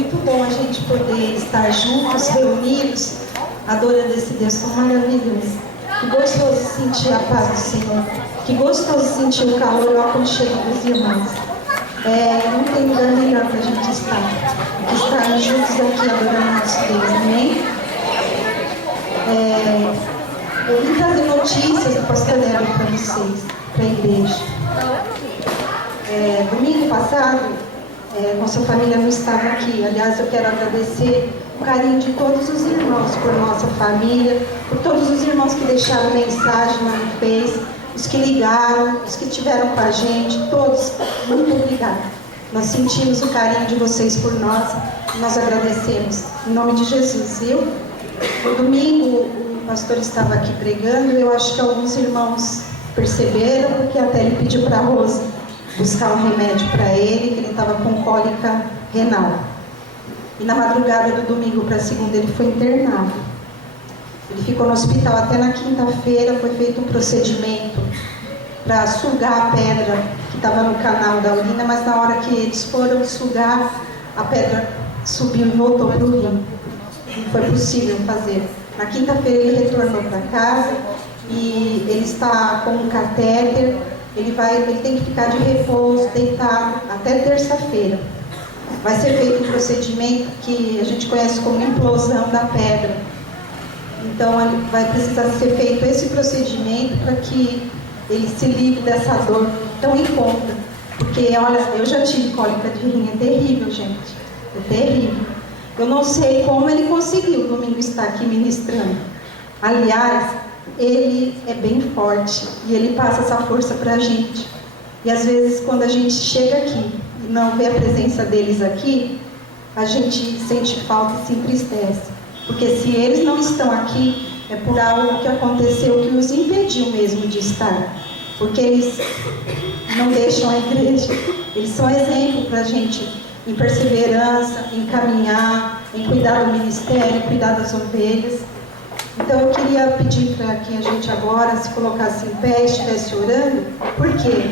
muito bom a gente poder estar juntos, reunidos, adorando esse Deus tão maravilhoso. Que gostoso sentir a paz do Senhor. Que gostoso sentir o calor e o aconchego dos irmãos. Não tem lugar melhor para a gente estar juntos aqui adorando nosso Deus, amém? Eu vim trazer notícias do pastor Hélio para vocês, para a igreja. Domingo passado, nossa família não estava aqui. Aliás, eu quero agradecer o carinho de todos os irmãos por nossa família, por todos os irmãos que deixaram mensagem lá no Face, os que ligaram, os que estiveram com a gente, todos, muito obrigada. Nós sentimos o carinho de vocês por nós, nós agradecemos, em nome de Jesus, viu? No domingo, o pastor estava aqui pregando, eu acho que alguns irmãos perceberam, porque até ele pediu para a Rosa buscar um remédio para ele, que ele estava com cólica renal. E na madrugada do domingo para segunda ele foi internado. Ele ficou no hospital até na quinta-feira, foi feito um procedimento para sugar a pedra que estava no canal da urina, mas na hora que eles foram sugar, a pedra subiu e voltou para o rim. Não foi possível fazer. Na quinta-feira ele retornou para casa e ele está com um catéter. Ele tem que ficar de repouso, deitado, até terça-feira. Vai ser feito um procedimento que a gente conhece como implosão da pedra. Então, ele vai precisar ser feito esse procedimento para que ele se livre dessa dor tão incômoda. Porque, olha, eu já tive cólica de rim, é terrível, gente. É terrível. Eu não sei como ele conseguiu domingo estar aqui ministrando. Aliás, ele é bem forte e ele passa essa força para a gente. E às vezes, quando a gente chega aqui e não vê a presença deles aqui, a gente sente falta e se entristece. Porque se eles não estão aqui, é por algo que aconteceu que os impediu mesmo de estar. Porque eles não deixam a igreja. Eles são exemplo para a gente em perseverança, em caminhar, em cuidar do ministério, cuidar das ovelhas. Então eu queria pedir para que a gente agora se colocasse em pé e estivesse orando, porque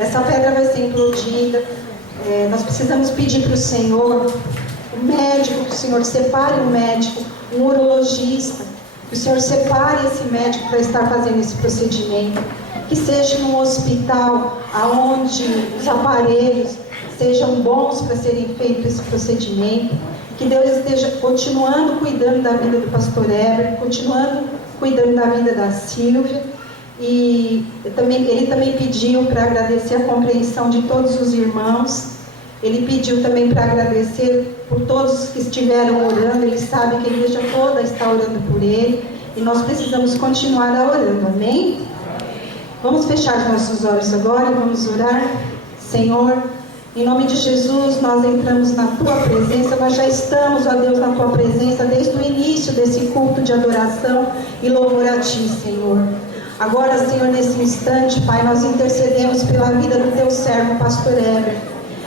essa pedra vai ser implodida. Nós precisamos pedir para o Senhor, o médico, que o Senhor separe um médico, um urologista, que o Senhor separe esse médico para estar fazendo esse procedimento, que seja num hospital onde os aparelhos sejam bons para serem feito esse procedimento, que Deus esteja continuando cuidando da vida do pastor Heber, continuando cuidando da vida da Silvia. E ele também pediu para agradecer a compreensão de todos os irmãos. Ele pediu também para agradecer por todos que estiveram orando. Ele sabe que a igreja toda está orando por ele. E nós precisamos continuar orando, amém? Vamos fechar os nossos olhos agora e vamos orar. Senhor, em nome de Jesus, nós entramos na Tua presença. Nós já estamos, ó Deus, na Tua presença desde o início desse culto de adoração e louvor a Ti, Senhor. Agora, Senhor, nesse instante, Pai, nós intercedemos pela vida do Teu servo, pastor Heber.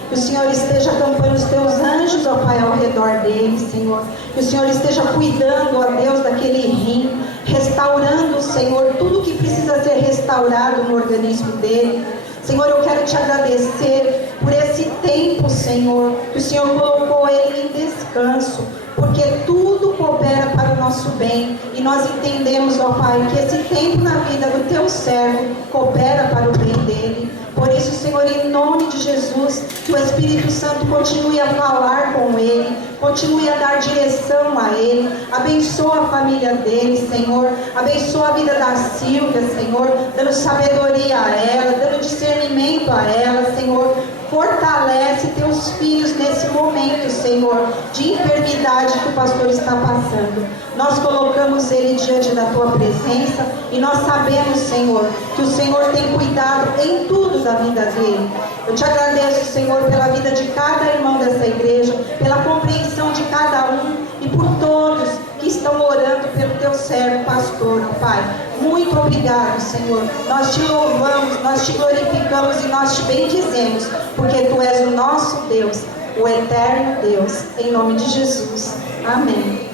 Que o Senhor esteja acampando os Teus anjos, ó Pai, ao redor dele, Senhor. Que o Senhor esteja cuidando, ó Deus, daquele rim, restaurando, Senhor, tudo que precisa ser restaurado no organismo dele. Senhor, eu quero Te agradecer por esse tempo, Senhor, que o Senhor colocou ele em descanso, porque tudo coopera para o nosso bem, e nós entendemos, ó Pai, que esse tempo na vida do Teu servo coopera para o bem dele. Por isso, Senhor, em nome de Jesus, que o Espírito Santo continue a falar com ele, continue a dar direção a ele, abençoa a família dele, Senhor, abençoa a vida da Silvia, Senhor, dando sabedoria a ela, dando discernimento a ela, Senhor. Fortalece Teus filhos nesse momento, Senhor, de enfermidade que o pastor está passando. Nós colocamos ele diante da Tua presença e nós sabemos, Senhor, que o Senhor tem cuidado em tudo da vida dele. Eu Te agradeço, Senhor, pela vida de cada irmão dessa igreja, pela compreensão de cada um e por todos que estão orando pelo Teu servo, pastor, Pai. Muito obrigado, Senhor. Nós Te louvamos, nós Te glorificamos e nós Te bendizemos, porque Tu és o nosso Deus, o eterno Deus, em nome de Jesus. Amém.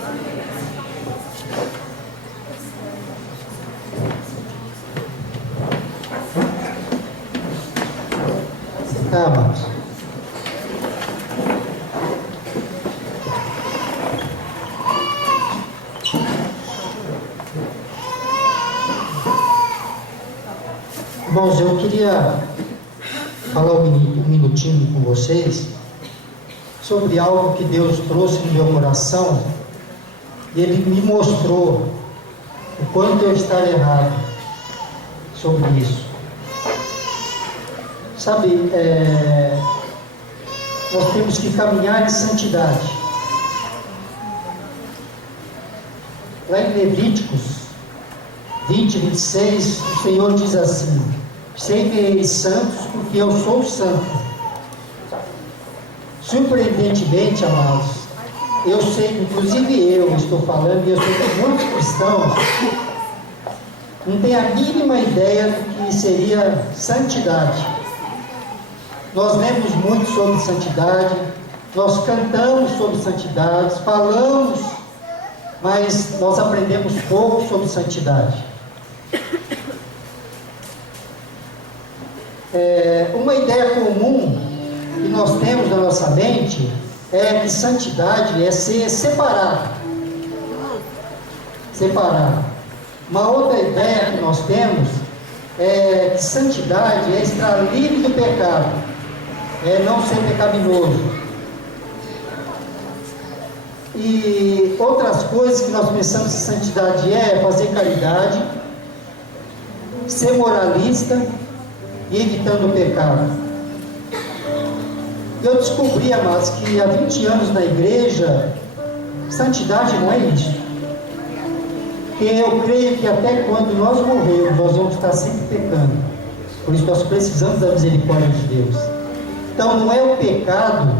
Amados, Irmãos, eu queria falar um minutinho com vocês sobre algo que Deus trouxe no meu coração. E Ele me mostrou o quanto eu estava errado sobre isso. Sabe, nós temos que caminhar em santidade. Lá em Levíticos 20, 26, o Senhor diz assim: sereis santos, porque eu sou santo. Surpreendentemente, amados, eu sei, inclusive eu estou falando, e eu sei que muitos cristãos não têm a mínima ideia do que seria santidade. Nós lemos muito sobre santidade, nós cantamos sobre santidade, falamos, mas nós aprendemos pouco sobre santidade. Uma ideia comum que nós temos na nossa mente é que santidade é ser separado. Uma outra ideia que nós temos é que santidade é estar livre do pecado, é não ser pecaminoso. E outras coisas que nós pensamos que santidade é fazer caridade, ser moralista e evitando o pecado. Eu descobri, amados, que há 20 anos na igreja, santidade não é isso. Porque eu creio que até quando nós morrermos, nós vamos estar sempre pecando. Por isso nós precisamos da misericórdia de Deus. Então não é o pecado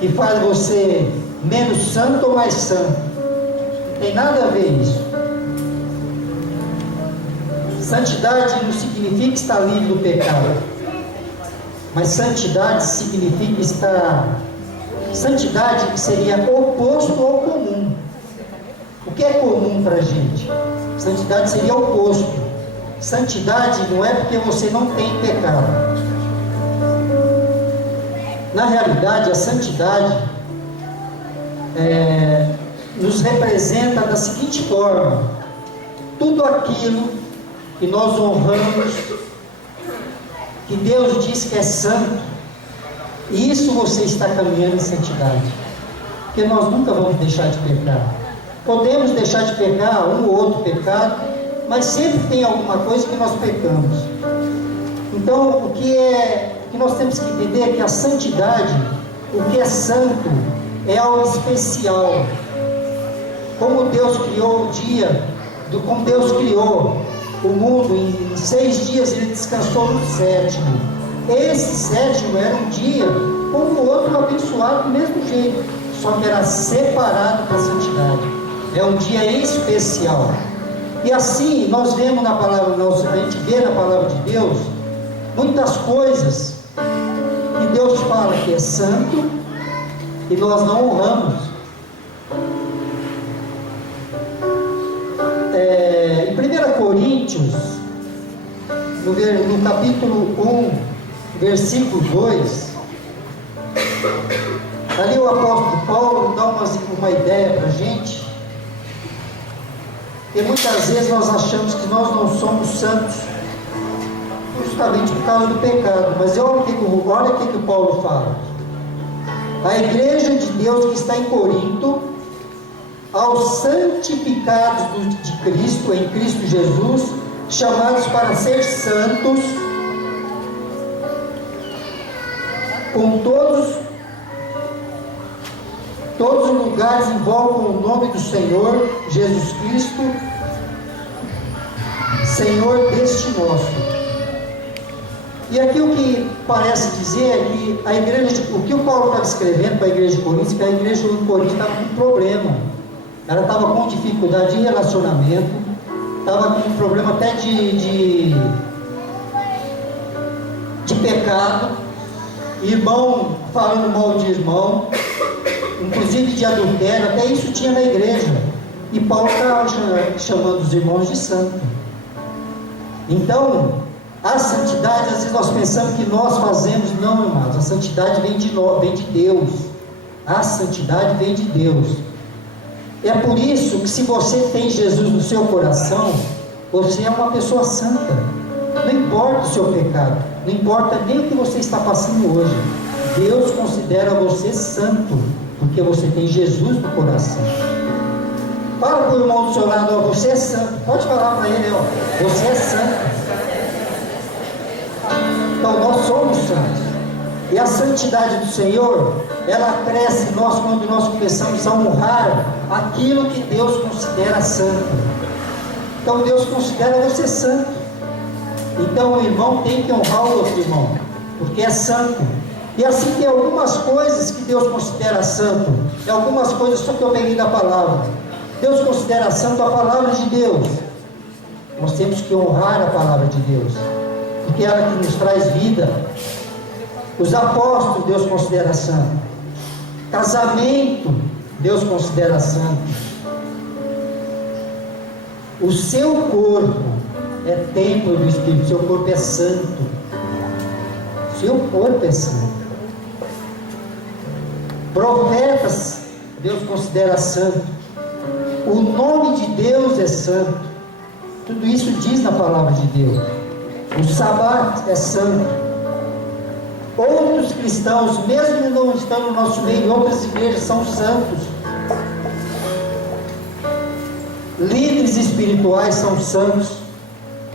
que faz você menos santo ou mais santo. Não tem nada a ver isso. Santidade não significa estar livre do pecado, mas santidade significa estar... Santidade seria oposto ao comum. O que é comum para a gente? Santidade seria oposto. Santidade não é porque você não tem pecado. Na realidade, a santidade nos representa da seguinte forma: tudo aquilo que nós honramos, que Deus diz que é santo, isso você está caminhando em santidade, porque nós nunca vamos deixar de pecar. Podemos deixar de pecar um ou outro pecado, mas sempre tem alguma coisa que nós pecamos. Então, o que nós temos que entender é que a santidade, o que é santo, é algo especial. Como Deus criou o dia, como Deus criou o mundo em 6 dias, Ele descansou no 7º. Esse 7º era um dia como o outro abençoado do mesmo jeito, só que era separado para a santidade. É um dia especial. E assim nós vemos na palavra, a gente vê na palavra de Deus muitas coisas que Deus fala que é santo e nós não honramos. Em 1 Coríntios, no capítulo 1, versículo 2, ali o apóstolo Paulo dá uma ideia para a gente, que muitas vezes nós achamos que nós não somos santos justamente por causa do pecado. Mas olha o que o Paulo fala: a igreja de Deus que está em Corinto, aos santificados de Cristo, em Cristo Jesus, chamados para ser santos, com todos os lugares invocam o nome do Senhor Jesus Cristo, Senhor deste nosso. E aqui o que parece dizer é que a igreja, o que o Paulo estava escrevendo para a igreja de Corinto, que a igreja de Corinto estava com problema. Ela estava com dificuldade de relacionamento, estava com problema até de pecado, irmão falando mal de irmão, inclusive de adultério, até isso tinha na igreja. E Paulo estava chamando os irmãos de santo. Então, a santidade, às vezes nós pensamos que nós fazemos. Não, irmãos, a santidade vem de Deus. A santidade vem de Deus. É por isso que, se você tem Jesus no seu coração, você é uma pessoa santa. Não importa o seu pecado, não importa nem o que você está passando hoje. Deus considera você santo, porque você tem Jesus no coração. Fala para o irmão do seu lado, ó, você é santo. Pode falar para ele, ó, você é santo. Então nós somos santos. E a santidade do Senhor, ela cresce em nós quando nós começamos a honrar aquilo que Deus considera santo. Então Deus considera você santo. Então o irmão tem que honrar o outro irmão, porque é santo. E assim tem algumas coisas que Deus considera santo. E algumas coisas só que eu peguei da palavra. Deus considera santo a palavra de Deus. Nós temos que honrar a palavra de Deus, porque é ela que nos traz vida. Os apóstolos Deus considera santo. Casamento Deus considera santo. O seu corpo é templo do Espírito. Seu corpo é santo. Seu corpo é santo. Profetas Deus considera santo. O nome de Deus é santo. Tudo isso diz na palavra de Deus. O sábado é santo. Outros cristãos, mesmo não estando no nosso meio, em outras igrejas, são santos. Líderes espirituais são santos.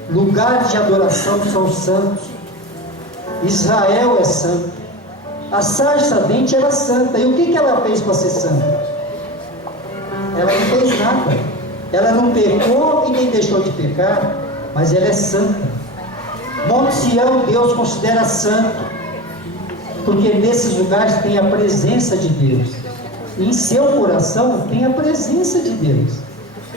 Lugares de adoração são santos. Israel é santo. A sarça ardente era santa. E o que ela fez para ser santa? Ela não fez nada. Ela não pecou e nem deixou de pecar, mas ela é santa. Monte Sião Deus considera santo, porque nesses lugares tem a presença de Deus. E em seu coração tem a presença de Deus.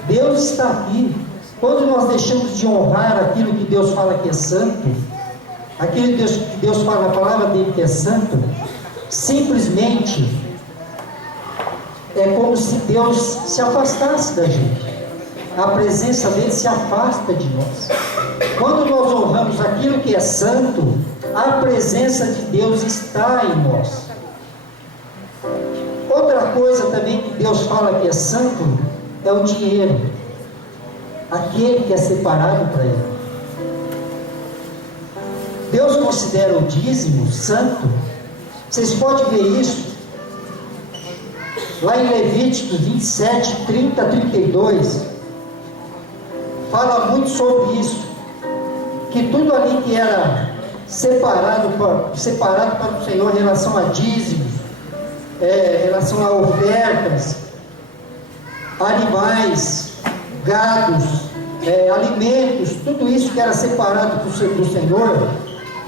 Deus está aqui. Quando nós deixamos de honrar aquilo que Deus fala que é santo, aquilo que Deus fala na palavra dele que é santo, simplesmente é como se Deus se afastasse da gente. A presença dele se afasta de nós. Quando nós honramos aquilo que é santo, a presença de Deus está em nós. Outra coisa também que Deus fala que é santo é o dinheiro, aquele que é separado para ele. Deus considera o dízimo santo. Vocês podem ver isso lá em Levíticos 27, 30 a 32, fala muito sobre isso, que tudo ali que era separado para o Senhor em relação a dízimos, em relação a ofertas, animais, gados, alimentos, tudo isso que era separado do Senhor,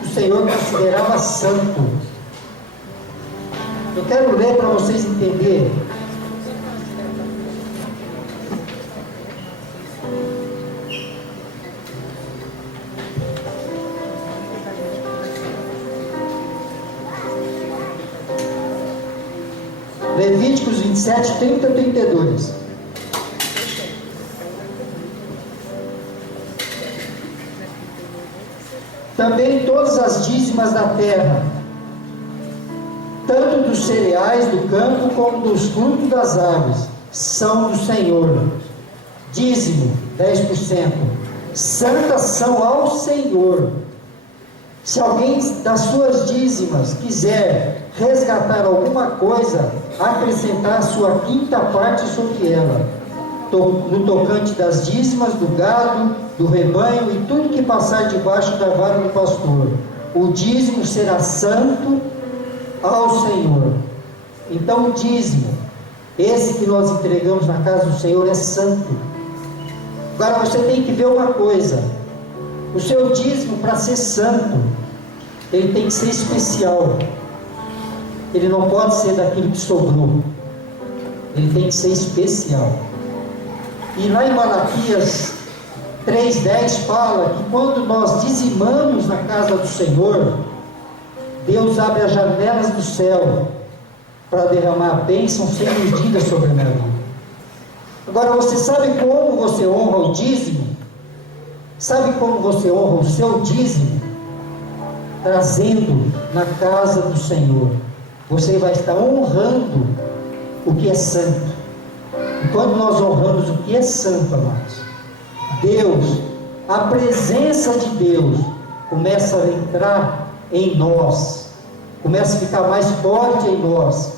o Senhor considerava santo. Eu quero ler para vocês entenderem. Levíticos 27, 30 e 32. Também todas as dízimas da terra, tanto dos cereais do campo como dos frutos das árvores, são do Senhor. Dízimo, 10%. Santas são ao Senhor. Se alguém das suas dízimas quiser resgatar alguma coisa, acrescentar a sua quinta parte sobre ela, no tocante das dízimas do gado, do rebanho e tudo que passar debaixo da vara do pastor, o dízimo será santo ao Senhor. Então o dízimo, esse que nós entregamos na casa do Senhor, é santo. Agora você tem que ver uma coisa: o seu dízimo, para ser santo, ele tem que ser especial. Ele não pode ser daquilo que sobrou. Ele tem que ser especial. E lá em Malaquias 3:10 fala que quando nós dizimamos na casa do Senhor, Deus abre as janelas do céu para derramar a bênção sem medida sobre a minha vida. Agora, você sabe como você honra o dízimo? Sabe como você honra o seu dízimo? Trazendo na casa do Senhor. Você vai estar honrando o que é santo. E quando nós honramos o que é santo, amados, Deus, a presença de Deus começa a entrar em nós, começa a ficar mais forte em nós.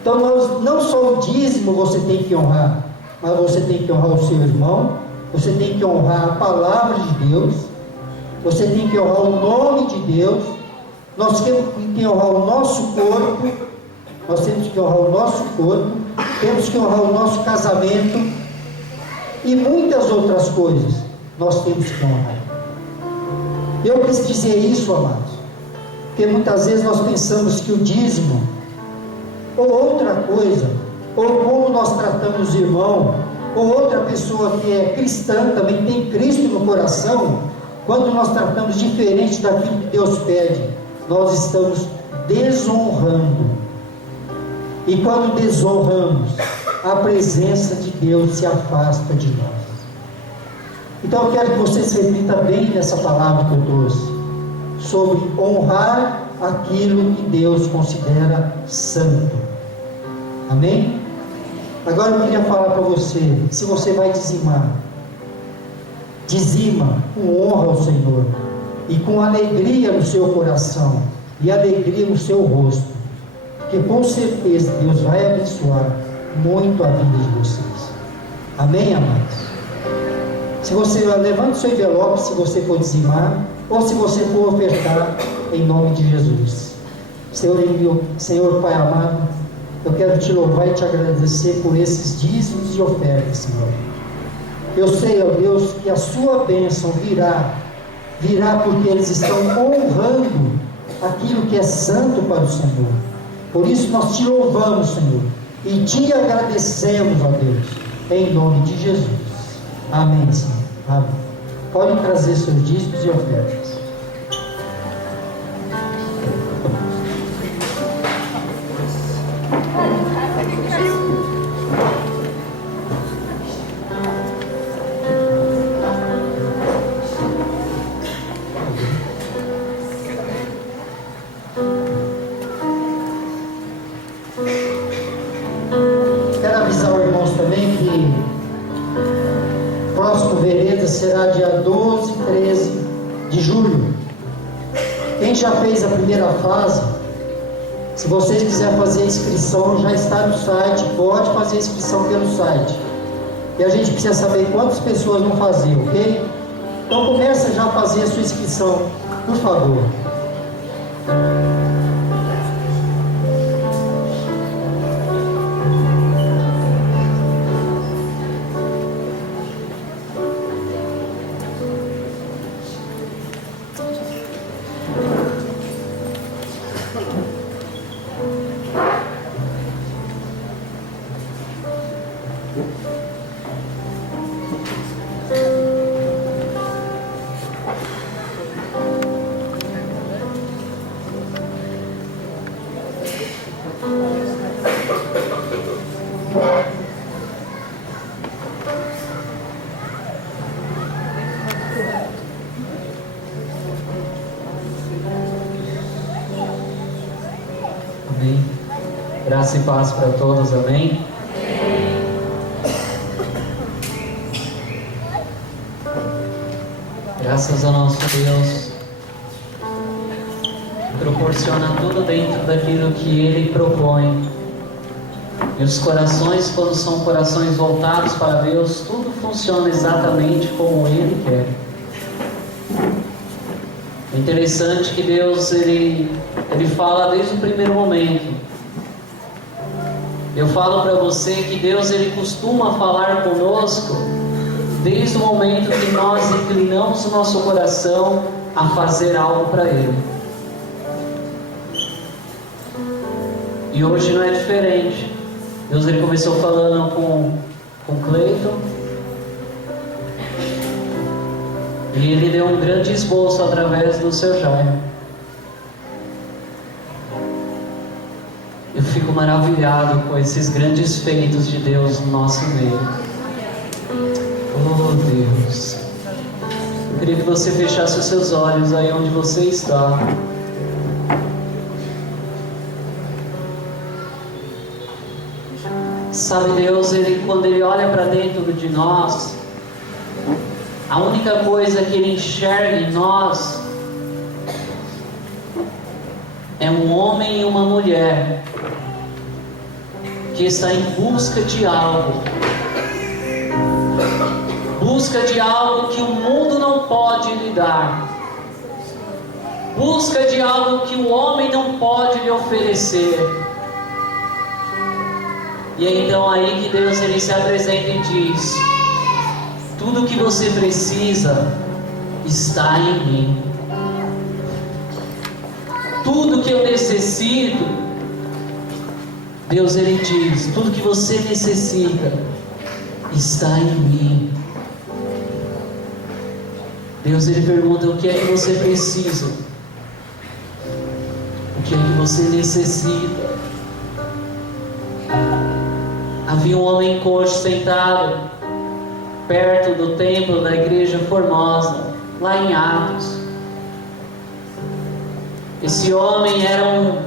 Então, não só o dízimo você tem que honrar, mas você tem que honrar o seu irmão, você tem que honrar a palavra de Deus, você tem que honrar o nome de Deus, nós temos que honrar o nosso corpo, temos que honrar o nosso casamento e muitas outras coisas nós temos que honrar. Eu quis dizer isso, amados, porque muitas vezes nós pensamos que o dízimo ou outra coisa, ou como nós tratamos o irmão, ou outra pessoa que é cristã, também tem Cristo no coração, quando nós tratamos diferente daquilo que Deus pede, nós estamos desonrando. E quando desonramos, a presença de Deus se afasta de nós. Então eu quero que você se reflita bem nessa palavra que eu trouxe, sobre honrar aquilo que Deus considera santo. Amém? Agora eu queria falar para você, se você vai dizimar, dizima com honra ao Senhor, e com alegria no seu coração, e alegria no seu rosto, porque com certeza Deus vai abençoar muito a vida de vocês. Amém, amados? Se você levante seu envelope, se você for dizimar, ou se você for ofertar, em nome de Jesus. Senhor Pai amado, eu quero te louvar e te agradecer por esses dízimos e ofertas, Senhor. Eu sei, ó Deus, que a sua bênção virá porque eles estão honrando aquilo que é santo para o Senhor. Por isso nós te louvamos, Senhor, e te agradecemos, ó Deus, em nome de Jesus. Amém, Senhor. Amém. Podem trazer seus dízimos e ofertas. Quero avisar os irmãos também que o próximo Vereda será dia 12 e 13 de julho. Quem já fez a primeira fase, se vocês quiserem fazer a inscrição, já está no site, pode fazer a inscrição pelo site. E a gente precisa saber quantas pessoas vão fazer, ok? Então começa já a fazer a sua inscrição, por favor. Amém. Graça e paz para todos, amém? Graças ao nosso Deus, proporciona tudo dentro daquilo que Ele propõe. E os corações, quando são corações voltados para Deus, tudo funciona exatamente como Ele quer. É interessante que Deus, Ele fala desde o primeiro momento. Eu falo para você que Deus, Ele costuma falar conosco desde o momento que nós inclinamos o nosso coração a fazer algo para Ele. E hoje não é diferente. Deus, Ele começou falando com Cleiton, e Ele deu um grande esboço através do seu Jairo. Eu fico maravilhado com esses grandes feitos de Deus no nosso meio. Oh Deus, eu queria que você fechasse os seus olhos aí onde você está. Sabe, Deus, quando Ele olha para dentro de nós, A única coisa que Ele enxerga em nós é um homem e uma mulher que está em busca de algo. Busca de algo que o mundo não pode lhe dar. Busca de algo que o homem não pode lhe oferecer. E é então aí que Deus ele se apresenta e diz: tudo que você precisa está em mim. Tudo que eu necessito, Deus ele diz, tudo que você necessita está em mim. Deus ele pergunta: o que é que você precisa? O que é que você necessita? Havia um homem coxo sentado perto do templo da igreja Formosa, lá em Atos. Esse homem era um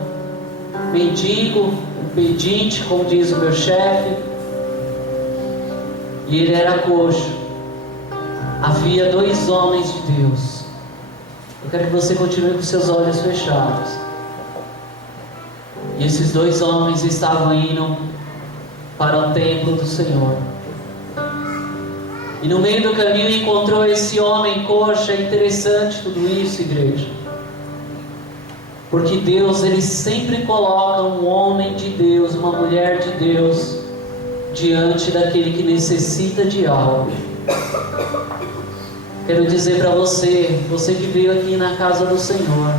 mendigo, um pedinte, como diz o meu chefe, e ele era coxo. Havia 2 homens de Deus. Eu quero que você continue com seus olhos fechados. E esses 2 homens estavam indo para o templo do Senhor. E no meio do caminho encontrou esse homem coxo. É interessante tudo isso, igreja. Porque Deus, Ele sempre coloca um homem de Deus, uma mulher de Deus, diante daquele que necessita de algo. Quero dizer para você, você que veio aqui na casa do Senhor,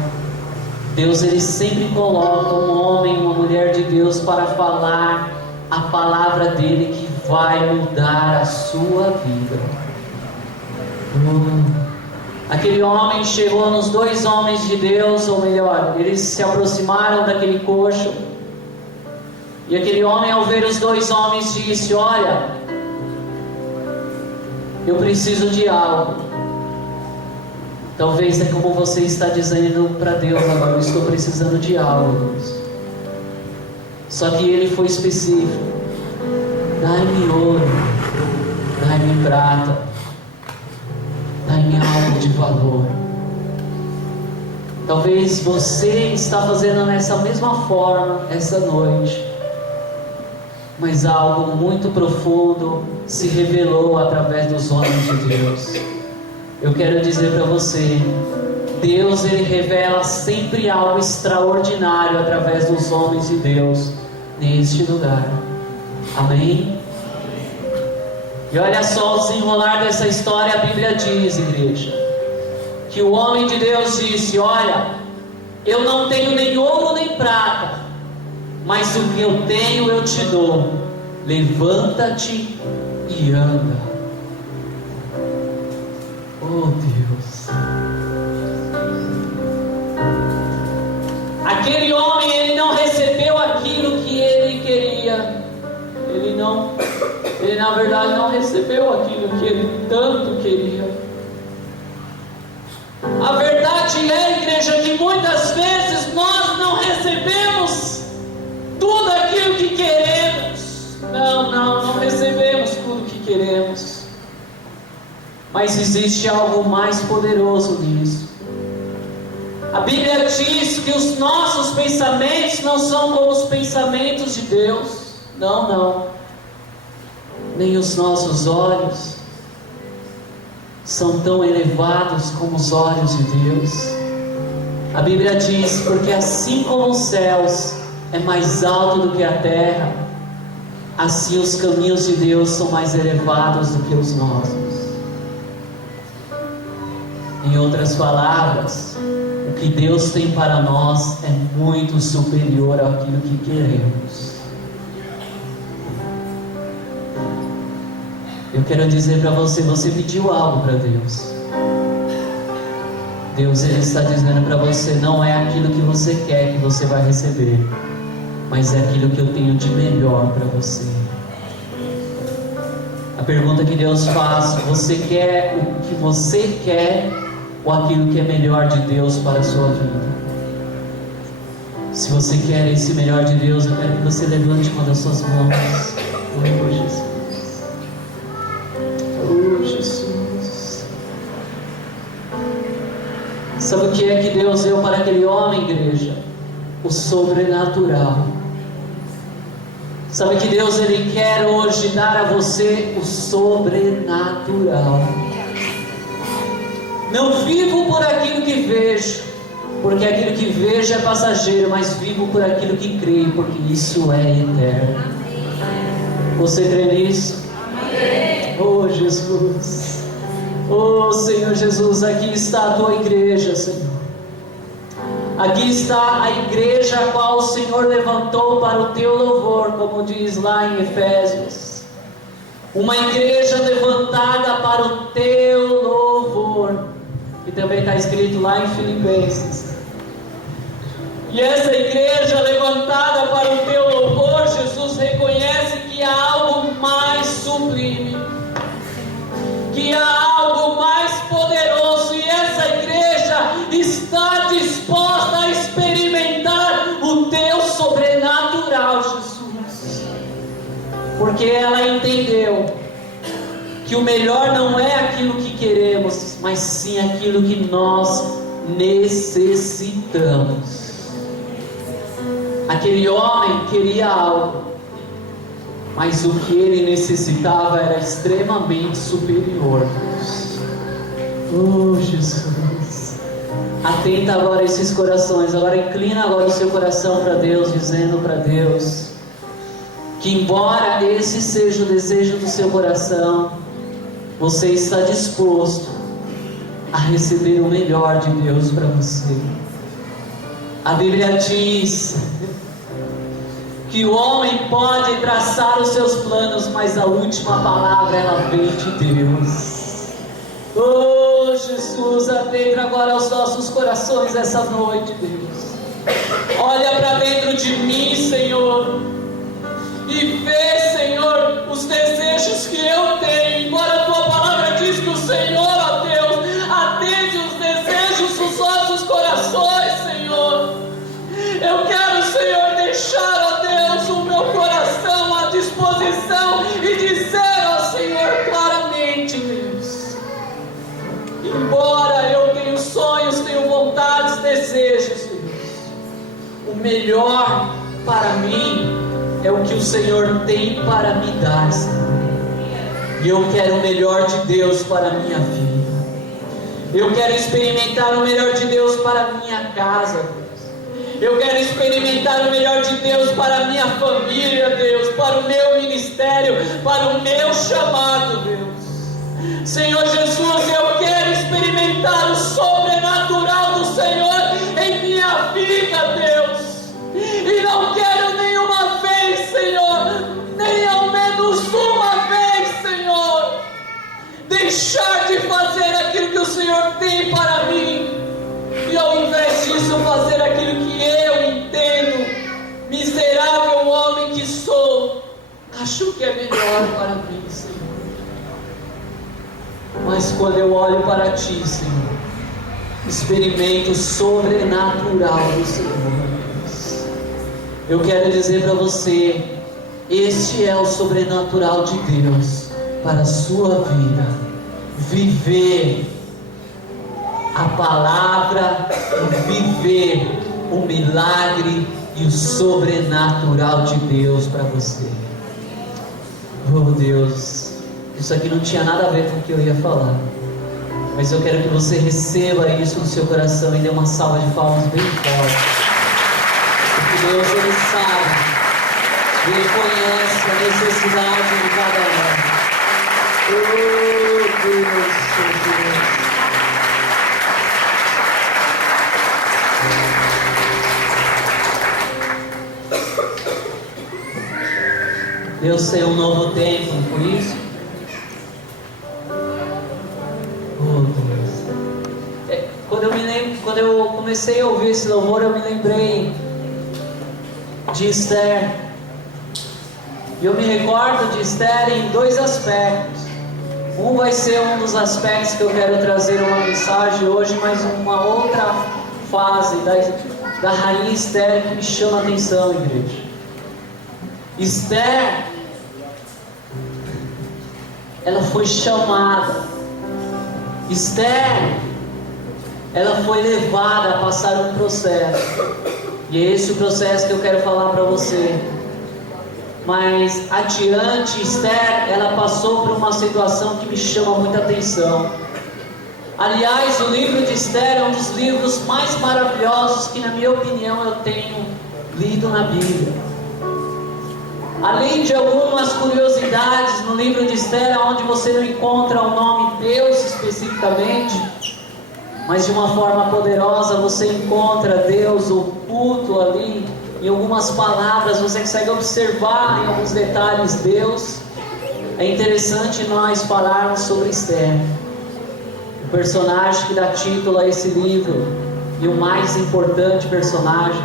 Deus ele sempre coloca um homem, uma mulher de Deus para falar a palavra dele que vai mudar a sua vida. Aquele homem chegou nos 2 homens de Deus, ou melhor, eles se aproximaram daquele coxo, e aquele homem, ao ver os 2 homens, disse: olha, eu preciso de algo. Talvez é como você está dizendo para Deus agora: eu estou precisando de algo, Deus. Só que ele foi específico: dai-me ouro, dai-me prata, dai-me algo de valor. Talvez você está fazendo nessa mesma forma essa noite, mas algo muito profundo se revelou através dos homens de Deus. Eu quero dizer para você, Deus ele revela sempre algo extraordinário através dos homens de Deus neste lugar. Amém? E olha só o desenrolar dessa história. A Bíblia diz, igreja, que o homem de Deus disse: olha, eu não tenho nem ouro nem prata, mas o que eu tenho eu te dou. Levanta-te e anda. Oh Deus. Aquele homem, ele não recebeu aquilo que ele queria. Ele na verdade não recebeu aquilo que ele tanto queria. A verdade é, igreja, que muitas vezes nós não recebemos tudo aquilo que queremos. Não recebemos tudo que queremos. Mas existe algo mais poderoso nisso. A Bíblia diz que os nossos pensamentos não são como os pensamentos de Deus. Não. Nem os nossos olhos são tão elevados como os olhos de Deus. A Bíblia diz: porque assim como os céus é mais alto do que a terra, assim os caminhos de Deus são mais elevados do que os nossos. Em outras palavras, o que Deus tem para nós é muito superior àquilo que queremos. Eu quero dizer para você, você pediu algo para Deus. Deus ele está dizendo para você: não é aquilo que você quer que você vai receber, mas é aquilo que eu tenho de melhor para você. A pergunta que Deus faz: você quer o que você quer ou aquilo que é melhor de Deus para a sua vida? Se você quer esse melhor de Deus, eu quero que você levante uma das suas mãos. Oh Jesus. Oh Jesus. Sabe o que é que Deus deu para aquele homem, igreja? O sobrenatural. Sabe que Deus, Ele quer hoje dar a você o sobrenatural. Não vivo por aquilo que vejo, porque aquilo que vejo é passageiro, mas vivo por aquilo que creio, porque isso é eterno. Você crê nisso? Amém. Oh Jesus, oh Senhor Jesus, aqui está a tua igreja, Senhor. Aqui está a igreja a qual o Senhor levantou para o teu louvor, como diz lá em Efésios. Uma igreja levantada para o teu louvor, que também está escrito lá em Filipenses. E essa igreja levantada para o teu louvor, Jesus reconhece que há algo mais sublime, que há algo mais poderoso, e essa igreja está disposta a experimentar o teu sobrenatural, Jesus, porque ela entendeu que o melhor não é aquilo que queremos, mas sim aquilo que nós necessitamos. Aquele homem queria algo, mas o que ele necessitava era extremamente superior. Oh Jesus, atenta agora a esses corações. Agora inclina agora o seu coração para Deus, dizendo para Deus que, embora esse seja o desejo do seu coração, você está disposto a receber o melhor de Deus para você. A Bíblia diz que o homem pode traçar os seus planos, mas a última palavra ela vem de Deus. Oh Jesus, atenta agora aos nossos corações essa noite, Deus. Olha para dentro de mim, Senhor, e vê, Senhor, os desejos que eu tenho. Embora a tua palavra diz que o Senhor, ó Deus, atende os desejos dos nossos corações, Senhor. Eu quero, Senhor, deixar, ó Deus, o meu coração à disposição e dizer ao Senhor claramente, Deus, embora eu tenha sonhos, tenho vontades, desejos, Deus, o melhor para mim é o que o Senhor tem para me dar, Senhor. E eu quero o melhor de Deus para a minha vida. Eu quero experimentar o melhor de Deus para a minha casa, Deus. Eu quero experimentar o melhor de Deus para a minha família, Deus, para o meu ministério, para o meu chamado, Deus. Senhor Jesus, eu quero experimentar o sobrenatural do Senhor em minha vida, Deus. E não quero nenhuma vez, Senhor, nem ao menos uma vez, Senhor, deixar de fazer aquilo que o Senhor tem para mim, e ao invés disso fazer aquilo que eu entendo, miserável homem que sou, acho que é melhor para mim, Senhor. Mas quando eu olho para Ti, Senhor, experimento o sobrenatural do Senhor. Eu quero dizer para você, este é o sobrenatural de Deus para a sua vida. Viver a palavra, viver o milagre e o sobrenatural de Deus para você. Oh Deus, isso aqui não tinha nada a ver com o que eu ia falar, mas eu quero que você receba isso no seu coração e dê uma salva de palmas bem forte. Deus, Ele sabe, Ele conhece a necessidade de cada um. Oh Deus, oh Deus. Deus tem um novo tempo, por isso. Oh Deus. Quando eu comecei a ouvir esse louvor, eu me lembrei de Esther. E eu me recordo de Esther em dois aspectos. Um vai ser um dos aspectos que eu quero trazer uma mensagem hoje, mas uma outra fase da rainha Esther que me chama a atenção, igreja. Esther, ela foi chamada. Esther, ela foi levada a passar um processo. E é esse o processo que eu quero falar para você. Mas adiante, Esther, ela passou por uma situação que me chama muita atenção. Aliás, o livro de Esther é um dos livros mais maravilhosos que, na minha opinião, eu tenho lido na Bíblia. Além de algumas curiosidades no livro de Esther, onde você não encontra o nome Deus especificamente, mas de uma forma poderosa você encontra Deus oculto ali, em algumas palavras você consegue observar em alguns detalhes Deus. É interessante nós falarmos sobre Esther, o personagem que dá título a esse livro, e o mais importante personagem.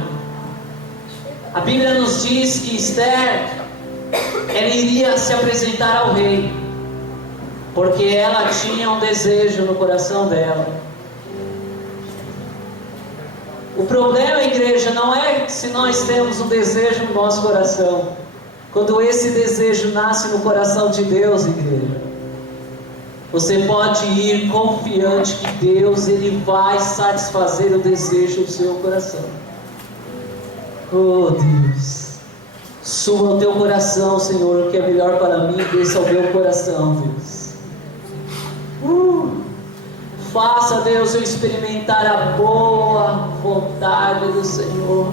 A Bíblia nos diz que Esther, ela iria se apresentar ao rei, porque ela tinha um desejo no coração dela. O problema, igreja, não é se nós temos um desejo no nosso coração. Quando esse desejo nasce no coração de Deus, igreja, você pode ir confiante que Deus, Ele vai satisfazer o desejo do seu coração. Oh Deus, suba o teu coração, Senhor, o que é melhor para mim, desça ao meu coração, Deus. Faça, Deus, eu experimentar a boa vontade do Senhor.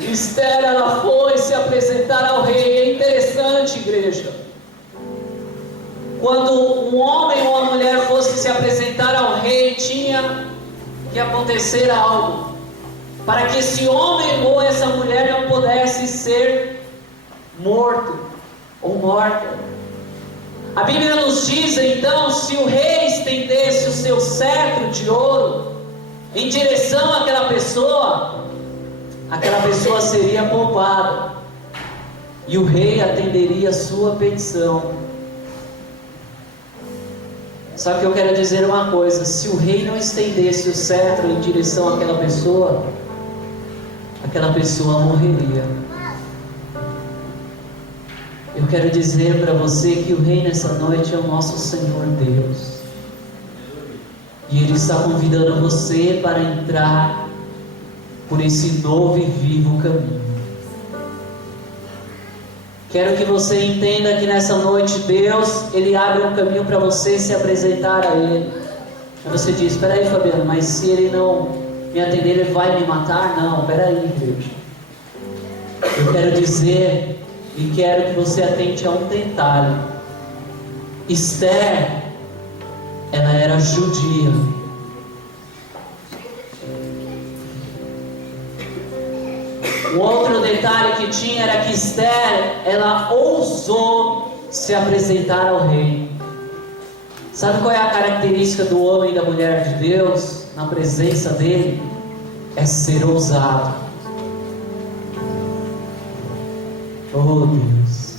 Esther, ela foi se apresentar ao rei. É interessante, igreja, quando um homem ou uma mulher fosse se apresentar ao rei, tinha que acontecer algo, para que esse homem ou essa mulher não pudesse ser morto ou morta. A Bíblia nos diz então, se o rei estendesse o seu cetro de ouro em direção àquela pessoa seria poupada, e o rei atenderia a sua petição. Só que eu quero dizer uma coisa: se o rei não estendesse o cetro em direção àquela pessoa morreria. Eu quero dizer para você que o rei nessa noite é o nosso Senhor Deus, e Ele está convidando você para entrar por esse novo e vivo caminho. Quero que você entenda que nessa noite Deus, Ele abre um caminho para você se apresentar a Ele. Aí você diz: espera aí, Fabiano, mas se Ele não me atender, Ele vai me matar? Não, espera aí, igreja. Eu quero dizer e quero que você atente a um detalhe. Esther, ela era judia. Um outro detalhe que tinha era que Esther, ela ousou se apresentar ao rei. Sabe qual é a característica do homem e da mulher de Deus na presença dele? É ser ousado. Oh Deus,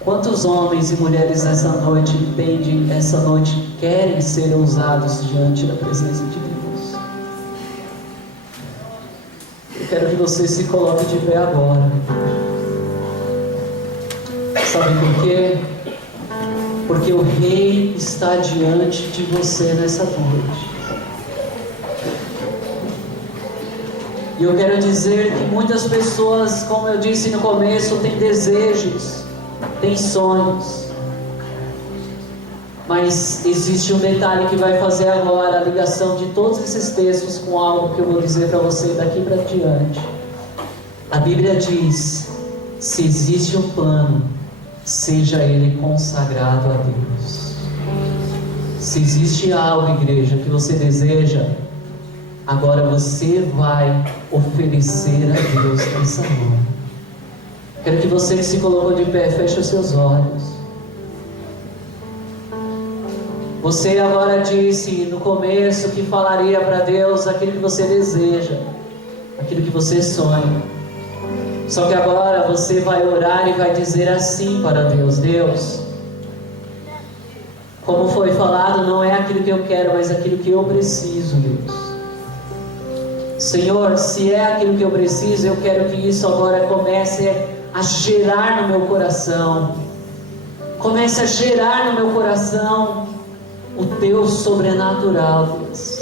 quantos homens e mulheres nessa noite entendem, essa noite querem ser ousados diante da presença de Deus? Eu quero que você se coloque de pé agora. Sabe por quê? Porque o rei está diante de você nessa noite. E eu quero dizer que muitas pessoas, como eu disse no começo, têm desejos, têm sonhos. Mas existe um detalhe que vai fazer agora a ligação de todos esses textos com algo que eu vou dizer para você daqui para diante. A Bíblia diz: se existe um plano, seja ele consagrado a Deus. Se existe algo, igreja, que você deseja, agora você vai oferecer a Deus nessa hora. Quero que você que se colocou de pé, feche os seus olhos. Você agora disse no começo que falaria para Deus aquilo que você deseja, aquilo que você sonha. Só que agora você vai orar e vai dizer assim para Deus: Deus, como foi falado, não é aquilo que eu quero, mas aquilo que eu preciso, Deus. Senhor, se é aquilo que eu preciso, eu quero que isso agora comece a gerar no meu coração. Comece a gerar no meu coração o teu sobrenatural, Deus.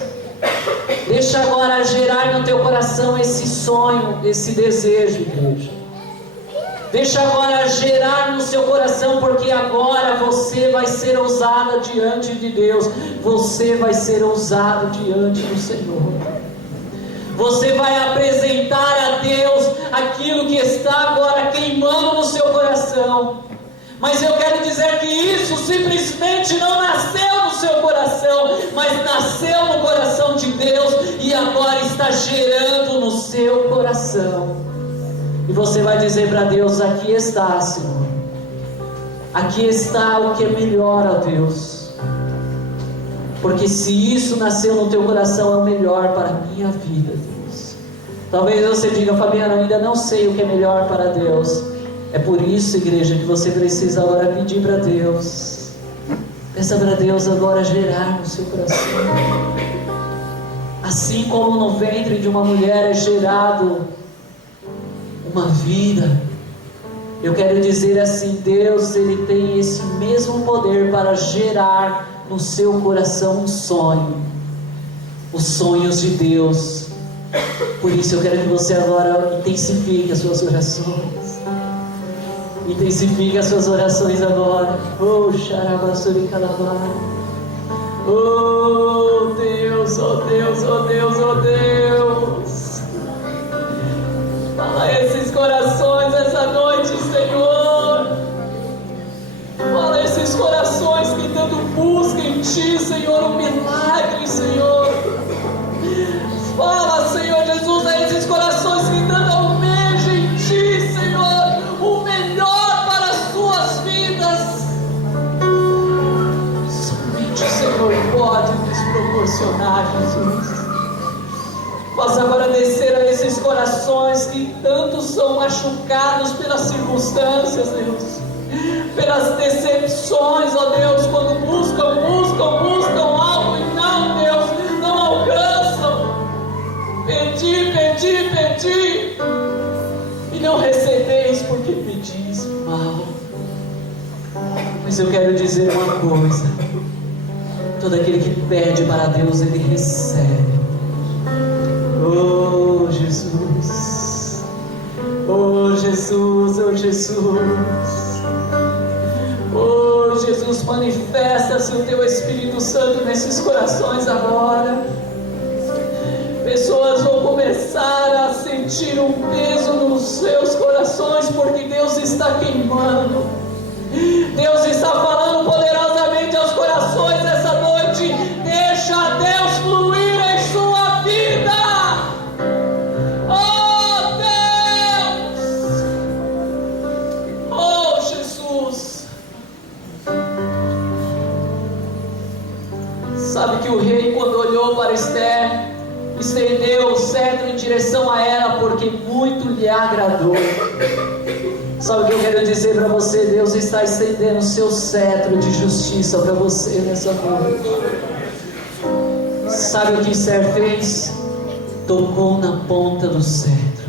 Deixa agora gerar no teu coração esse sonho, esse desejo, igreja. Deixa agora gerar no seu coração, porque agora você vai ser ousada diante de Deus. Você vai ser ousado diante do Senhor. Você vai apresentar a Deus aquilo que está agora queimando no seu coração. Mas eu quero dizer que isso simplesmente não nasceu no seu coração, mas nasceu no coração de Deus e agora está gerando no seu coração. E você vai dizer para Deus: aqui está, Senhor. Aqui está o que é melhor, ó Deus. Porque se isso nasceu no teu coração, é o melhor para a minha vida, Deus. Talvez você diga: Fabiana, ainda não sei o que é melhor para Deus. É por isso, igreja, que você precisa agora pedir para Deus. Peça para Deus agora gerar no seu coração. Assim como no ventre de uma mulher é gerado uma vida, eu quero dizer assim: Deus, Ele tem esse mesmo poder para gerar no seu coração um sonho, os sonhos de Deus. Por isso eu quero que você agora intensifique as suas orações. Intensifique as suas orações agora. Oh, Xarabassuri Calabá. Oh Deus, oh Deus, oh Deus, oh Deus. Fala a esses corações essa noite, Senhor. Fala a esses corações que tanto buscam em Ti, Senhor, um milagre, Senhor. Fala, Senhor Jesus, a esses corações que tanto almejam em Ti, Senhor, o melhor para as suas vidas. Somente o Senhor pode nos proporcionar, Jesus. Faça agora descer a esses corações que tanto são machucados pelas circunstâncias, Deus, pelas decepções, ó Deus, quando buscam algo e não, Deus, não alcançam. Pedi e não recebeis porque pedis mal. Mas eu quero dizer uma coisa: todo aquele que pede para Deus, ele recebe. Oh Jesus, oh Jesus, oh Jesus, oh Jesus, manifesta-se o Teu Espírito Santo nesses corações agora. Pessoas vão começar a sentir um peso nos seus corações, porque Deus está queimando. Deus está falando poderosamente aos corações essa noite. Deixa Deus fluir em sua vida. Oh Deus, oh Jesus. Sabe que o rei, quando olhou para Esther, estendeu o cetro em direção a ela, porque muito lhe agradou. Sabe o que eu quero dizer para você? Deus está estendendo o seu cetro de justiça para você nessa noite. Sabe o que Esther fez? Tocou na ponta do cetro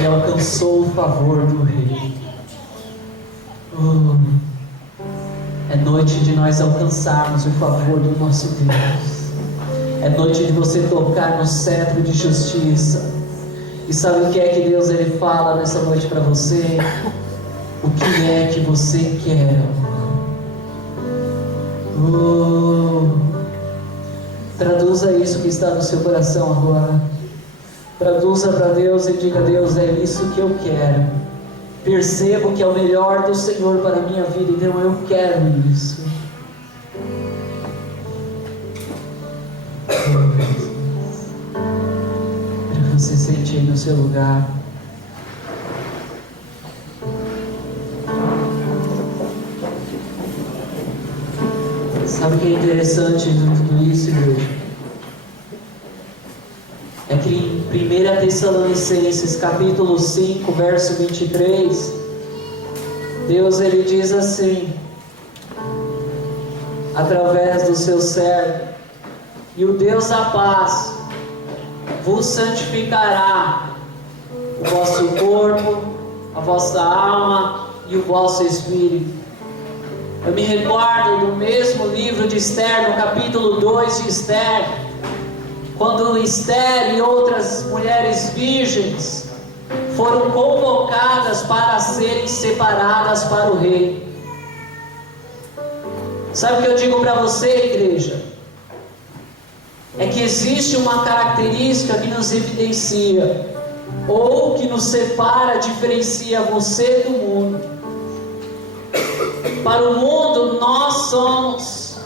e alcançou o favor do rei. É noite de nós alcançarmos o favor do nosso Deus. É noite de você tocar no cetro de justiça. E sabe o que é que Deus ele fala nessa noite para você? O que é que você quer? Traduza isso que está no seu coração agora. Traduza para Deus e diga: Deus, é isso que eu quero. Percebo que é o melhor do Senhor para a minha vida, então eu quero isso. Para você sentir aí no seu lugar. Sabe o que é interessante de tudo isso, igreja? É que em 1 Tessalonicenses capítulo 5, verso 23, Deus ele diz assim, através do seu servo: e o Deus da paz vos santificará o vosso corpo, a vossa alma e o vosso espírito. Eu me recordo do mesmo livro de Esther, no capítulo 2 de Esther, quando Esther e outras mulheres virgens foram convocadas para serem separadas para o rei. Sabe o que eu digo para você, igreja? É que existe uma característica que nos evidencia, ou que nos separa, diferencia você do mundo. Para o mundo, nós somos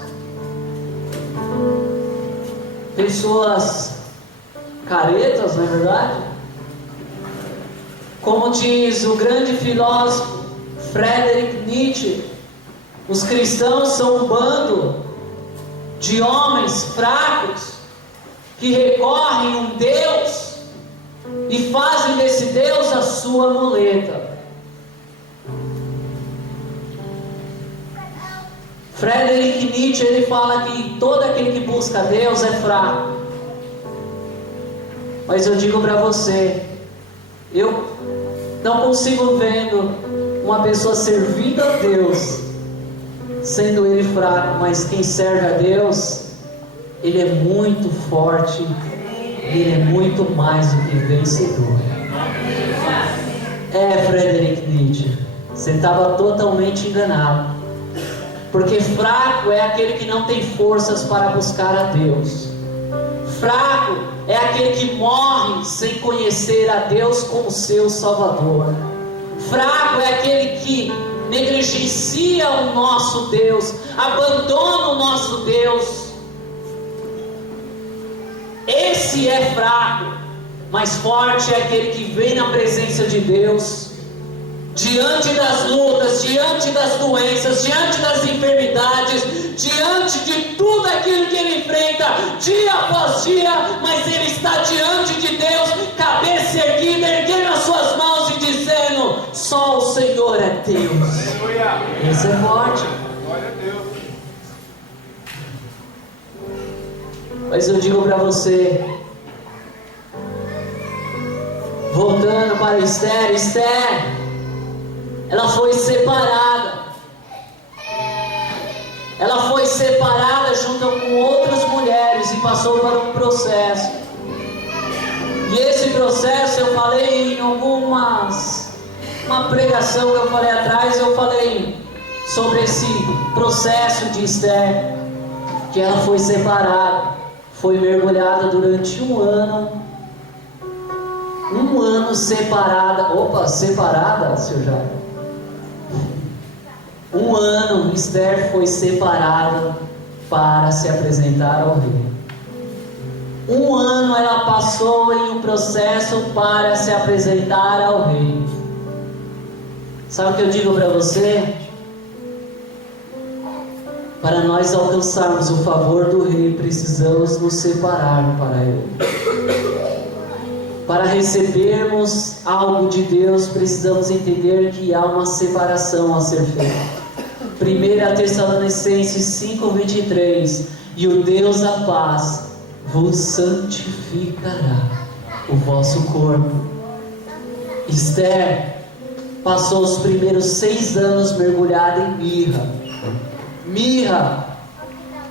pessoas caretas, não é verdade? Como diz o grande filósofo Friedrich Nietzsche, os cristãos são um bando de homens fracos que recorrem a um Deus e fazem desse Deus a sua muleta. Friedrich Nietzsche, ele fala que todo aquele que busca Deus é fraco. Mas eu digo para você, eu não consigo vendo uma pessoa servindo a Deus sendo ele fraco. Mas quem serve a Deus, ele é muito forte, ele é muito mais do que vencedor. Friedrich Nietzsche, você estava totalmente enganado. Porque fraco é aquele que não tem forças para buscar a Deus. Fraco é aquele que morre sem conhecer a Deus como seu Salvador. Fraco é aquele que negligencia o nosso Deus, abandona o nosso Deus. Esse é fraco. Mas forte é aquele que vem na presença de Deus, diante das lutas, diante das doenças, diante das enfermidades, diante de tudo aquilo que ele enfrenta, dia após dia, mas ele está diante de Deus, cabeça erguida, erguendo as suas mãos e dizendo: só o Senhor é Deus. Esse é forte. Glória a Deus. Mas eu digo para você, voltando para Esther, ela foi separada. Ela foi separada junto com outras mulheres e passou por um processo. E esse processo eu falei em uma pregação que eu falei atrás, eu falei sobre esse processo de Esther, que ela foi separada, foi mergulhada durante um ano separada. Separada, seu Jair? Um ano Esther foi separada para se apresentar ao rei. Um ano ela passou em um processo para se apresentar ao rei. Sabe o que eu digo para você? Para nós alcançarmos o favor do rei, precisamos nos separar para ele. Para recebermos algo de Deus, precisamos entender que há uma separação a ser feita. 1 Tessalonicenses 5:23: e o Deus da paz vos santificará o vosso corpo. Esther passou os primeiros 6 anos mergulhada em mirra. Mirra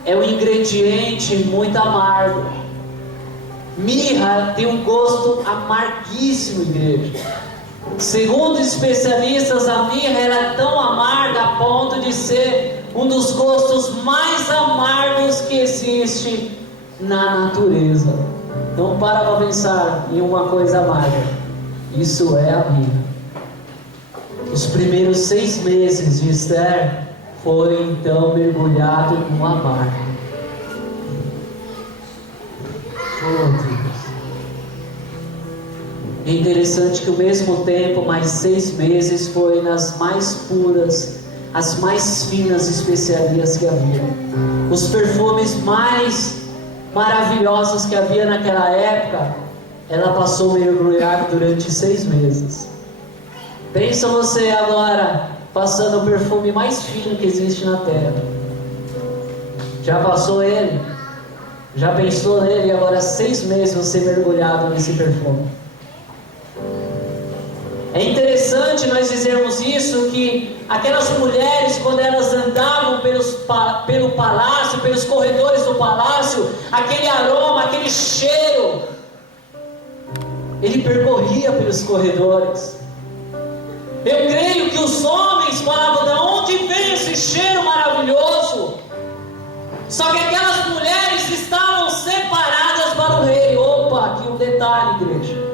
é um ingrediente muito amargo. Mirra tem um gosto amarguíssimo, igreja. Segundo especialistas, a mirra é tão amarga a ponto de ser um dos gostos mais amargos que existe na natureza. Então para pensar em uma coisa amarga. Isso é a mirra. Os primeiros 6 meses de Esther foi então mergulhado no amargo. Oh, Deus. É interessante que ao mesmo tempo, mais 6 meses foi nas mais puras, as mais finas especiarias que havia. Os perfumes mais maravilhosos que havia naquela época, ela passou mergulhada durante 6 meses. Pensa você agora passando o perfume mais fino que existe na terra. Já passou ele? Já pensou nele? E agora 6 meses você mergulhado nesse perfume. É interessante interessante nós dizermos isso, que aquelas mulheres, quando elas andavam pelo palácio, pelos corredores do palácio, aquele aroma, aquele cheiro, ele percorria pelos corredores. Eu creio que os homens falavam: de onde vem esse cheiro maravilhoso? Só que aquelas mulheres estavam separadas para o rei. Opa, aqui um detalhe, igreja.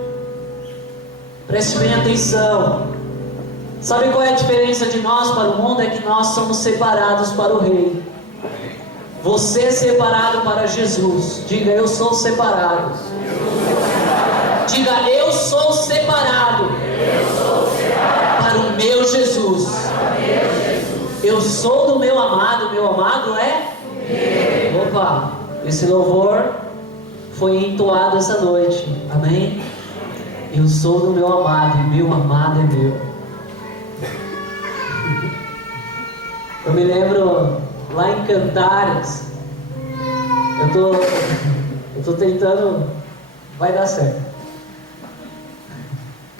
Preste bem atenção. Sabe qual é a diferença de nós para o mundo? É que nós somos separados para o rei. Você é separado para Jesus. Diga: eu sou separado. Diga: eu sou separado. Para o meu Jesus. Eu sou do meu amado. Meu amado é? Opa, esse louvor foi entoado essa noite. Amém? Eu sou do meu amado e meu amado é meu. Eu me lembro lá em Cantares. Eu tô tentando. Vai dar certo.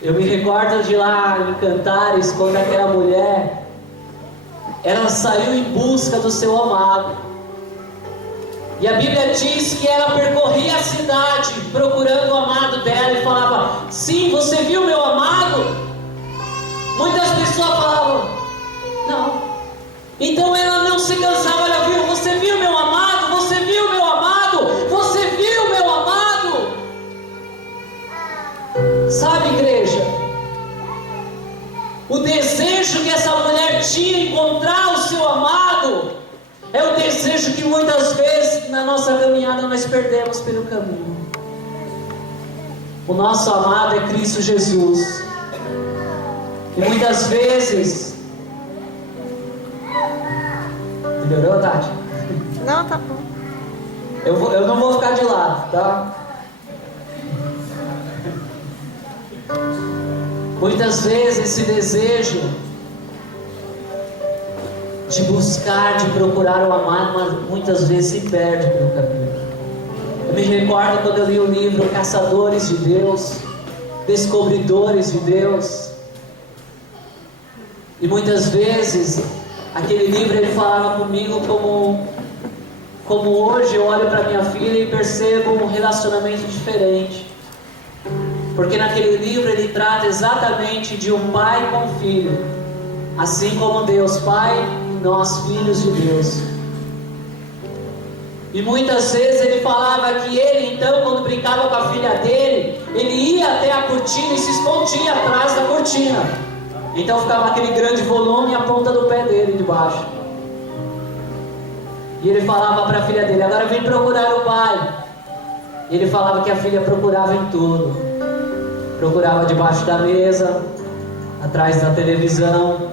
Eu me recordo de lá em Cantares, quando aquela mulher, ela saiu em busca do seu amado. E a Bíblia diz que ela percorria a cidade procurando o amado dela e falava: sim, você viu meu amado? Muitas pessoas falavam: não. Então ela não se cansava, ela viu: você viu meu amado? Você viu meu amado? Você viu meu amado? Sabe, igreja, o desejo que essa mulher tinha em encontrar o seu amado é o desejo que muitas vezes na nossa caminhada nós perdemos pelo caminho. O nosso amado é Cristo Jesus. E muitas vezes... Melhorou, Tati? Não, tá bom. Eu não vou ficar de lado, tá? Muitas vezes esse desejo de buscar, de procurar o amado, mas muitas vezes se perde pelo caminho. Eu me recordo quando eu li o livro Caçadores de Deus, Descobridores de Deus, e muitas vezes aquele livro ele falava comigo como hoje eu olho para minha filha e percebo um relacionamento diferente, porque naquele livro ele trata exatamente de um pai com filho, assim como Deus Pai, nós filhos de Deus. E muitas vezes ele falava que ele então, quando brincava com a filha dele, ele ia até a cortina e se escondia atrás da cortina. Então ficava aquele grande volume e a ponta do pé dele debaixo. E ele falava para a filha dele: agora vem procurar o pai. E ele falava que a filha procurava em tudo. Procurava debaixo da mesa, atrás da televisão,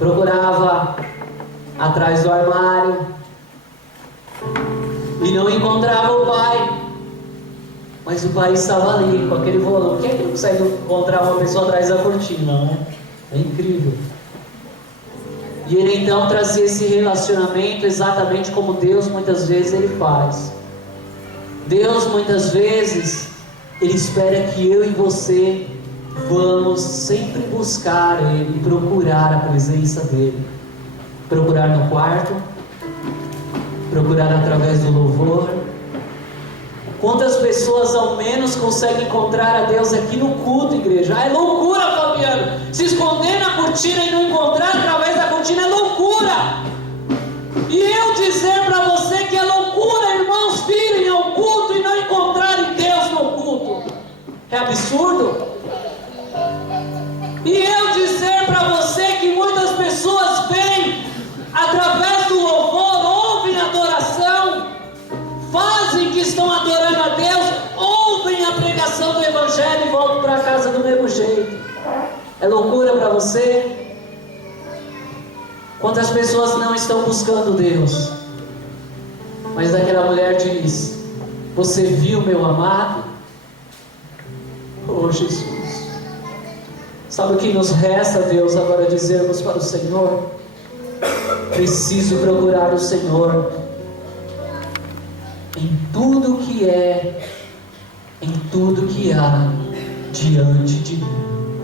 procurava atrás do armário e não encontrava o pai. Mas o pai estava ali com aquele volume. Quem é que não consegue encontrar uma pessoa atrás da cortina, né? É incrível. E ele então trazia esse relacionamento exatamente como Deus muitas vezes ele faz. Deus muitas vezes ele espera que eu e você vamos sempre buscar Ele e procurar a presença dEle. Procurar no quarto, procurar através do louvor. Quantas pessoas ao menos conseguem encontrar a Deus aqui no culto, igreja? Ah, é loucura, Fabiano. Se esconder na cortina e não encontrar através da cortina é loucura. E eu dizer para você que é loucura, irmãos, virem ao culto e não encontrarem Deus no culto. É absurdo. E eu dizer para você que muitas pessoas vêm através do louvor, ouvem a adoração, fazem que estão adorando a Deus, ouvem a pregação do Evangelho e voltam para casa do mesmo jeito. É loucura para você? Quantas pessoas não estão buscando Deus? Mas aquela mulher diz: você viu meu amado? Oh Jesus! Sabe o que nos resta, Deus, agora dizermos para o Senhor? Preciso procurar o Senhor em tudo que é, em tudo que há diante de mim.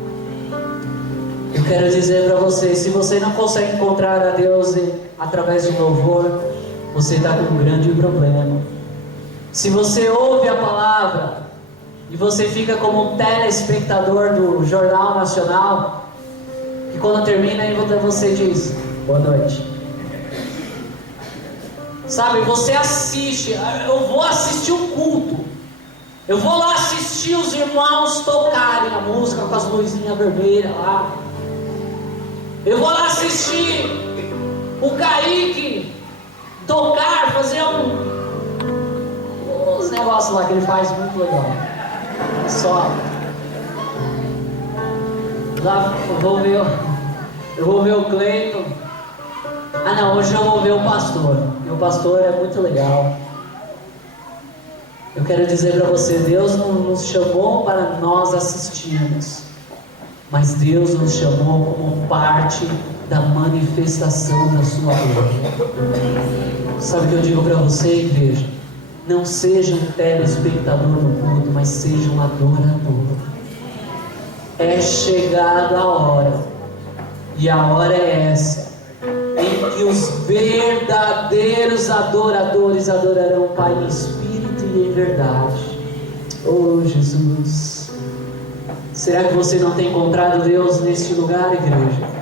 Eu quero dizer para você, se você não consegue encontrar a Deus através do louvor, você está com um grande problema. Se você ouve a palavra e você fica como um telespectador do Jornal Nacional, e quando termina aí você diz, boa noite. Sabe, você assiste, eu vou assistir um culto, eu vou lá assistir os irmãos tocarem a música com as luzinhas vermelhas lá, eu vou lá assistir o Kaique tocar, fazer uns negócios lá que ele faz muito legal. Só lá eu vou ver o Cleiton. Ah não, hoje eu vou ver o pastor. Meu pastor é muito legal. Eu quero dizer para você, Deus não nos chamou para nós assistirmos, mas Deus nos chamou como parte da manifestação da sua glória. Sabe o que eu digo para você, igreja? Não seja um telespectador no culto, mas seja um adorador. É chegada a hora, e a hora é essa, em que os verdadeiros adoradores adorarão o Pai em espírito e em verdade. Oh Jesus, será que você não tem encontrado Deus neste lugar, igreja?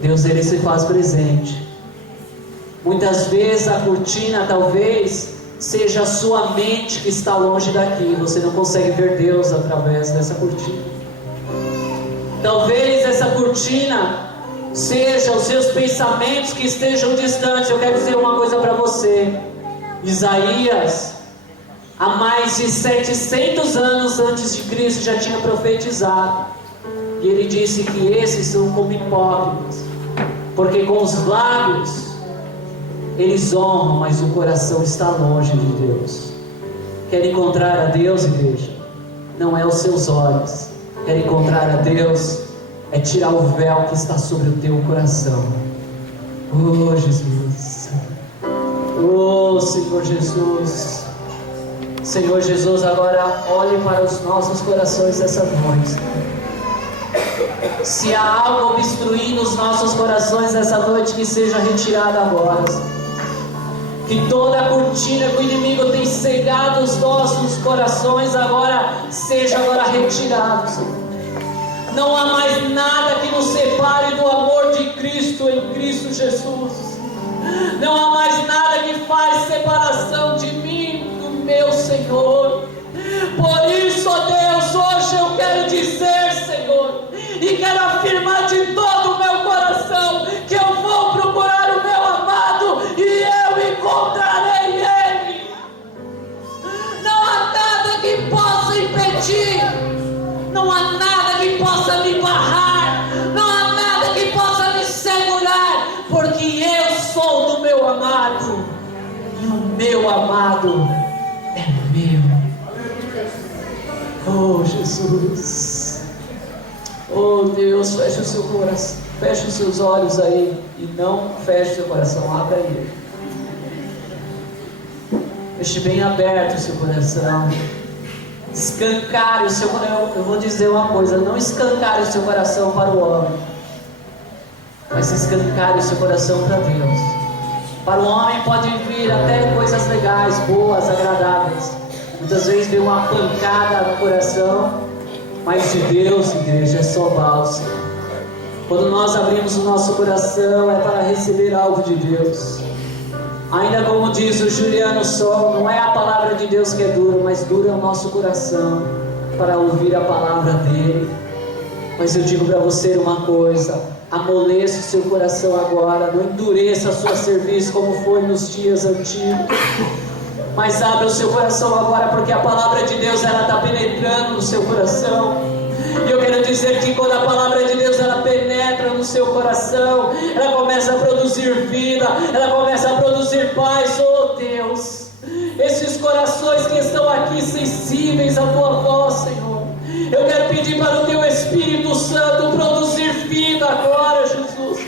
Deus, Ele se faz presente. Muitas vezes a cortina talvez seja a sua mente que está longe daqui. Você não consegue ver Deus através dessa cortina. Talvez essa cortina seja os seus pensamentos que estejam distantes. Eu quero dizer uma coisa para você. Isaías, há mais de 700 anos antes de Cristo, já tinha profetizado. E ele disse que esses são como hipócritas, porque com os lábios eles honram, mas o coração está longe de Deus. Quer encontrar a Deus, igreja? Não é os seus olhos. Quer encontrar a Deus? É tirar o véu que está sobre o teu coração. Oh Jesus, oh Senhor Jesus, Senhor Jesus, agora olhe para os nossos corações essa noite. Se há algo obstruindo os nossos corações essa noite, que seja retirado agora. Que toda a cortina que o inimigo tem cegado os nossos corações agora seja agora retirado, Senhor. Não há mais nada que nos separe do amor de Cristo em Cristo Jesus. Não há mais nada que faz separação de mim do meu Senhor. Por isso, ó Deus, hoje eu quero dizer, Senhor, e quero afirmar de todo o meu coração, que eu vou procurar o meu amado e eu encontrarei Ele. Não há nada que possa impedir, não há nada que possa me barrar, não há nada que possa me segurar, porque eu sou do meu amado, e o meu amado é meu. Oh Jesus, oh Deus, feche o seu coração, feche os seus olhos aí, e não feche o seu coração, abra ele. Deixe bem aberto o seu coração. Escancare o seu coração. Eu vou dizer uma coisa: não escancare o seu coração para o homem, mas escancare o seu coração para Deus. Para o homem pode vir até coisas legais, boas, agradáveis. Muitas vezes vem uma pancada no coração, mas de Deus, igreja, é só bálsamo. Quando nós abrimos o nosso coração, é para receber algo de Deus. Ainda como diz o Juliano Sol, não é a palavra de Deus que é dura, mas dura é o nosso coração para ouvir a palavra dele. Mas eu digo para você uma coisa: amoleça o seu coração agora, não endureça a sua cerviz como foi nos dias antigos, mas abra o seu coração agora, porque a palavra de Deus ela está penetrando no seu coração. E eu quero dizer que quando a palavra de Deus ela penetra no seu coração, ela começa a produzir vida, ela começa a produzir paz. Oh Deus, esses corações que estão aqui sensíveis à tua voz, Senhor, eu quero pedir para o teu Espírito Santo produzir vida agora, Jesus.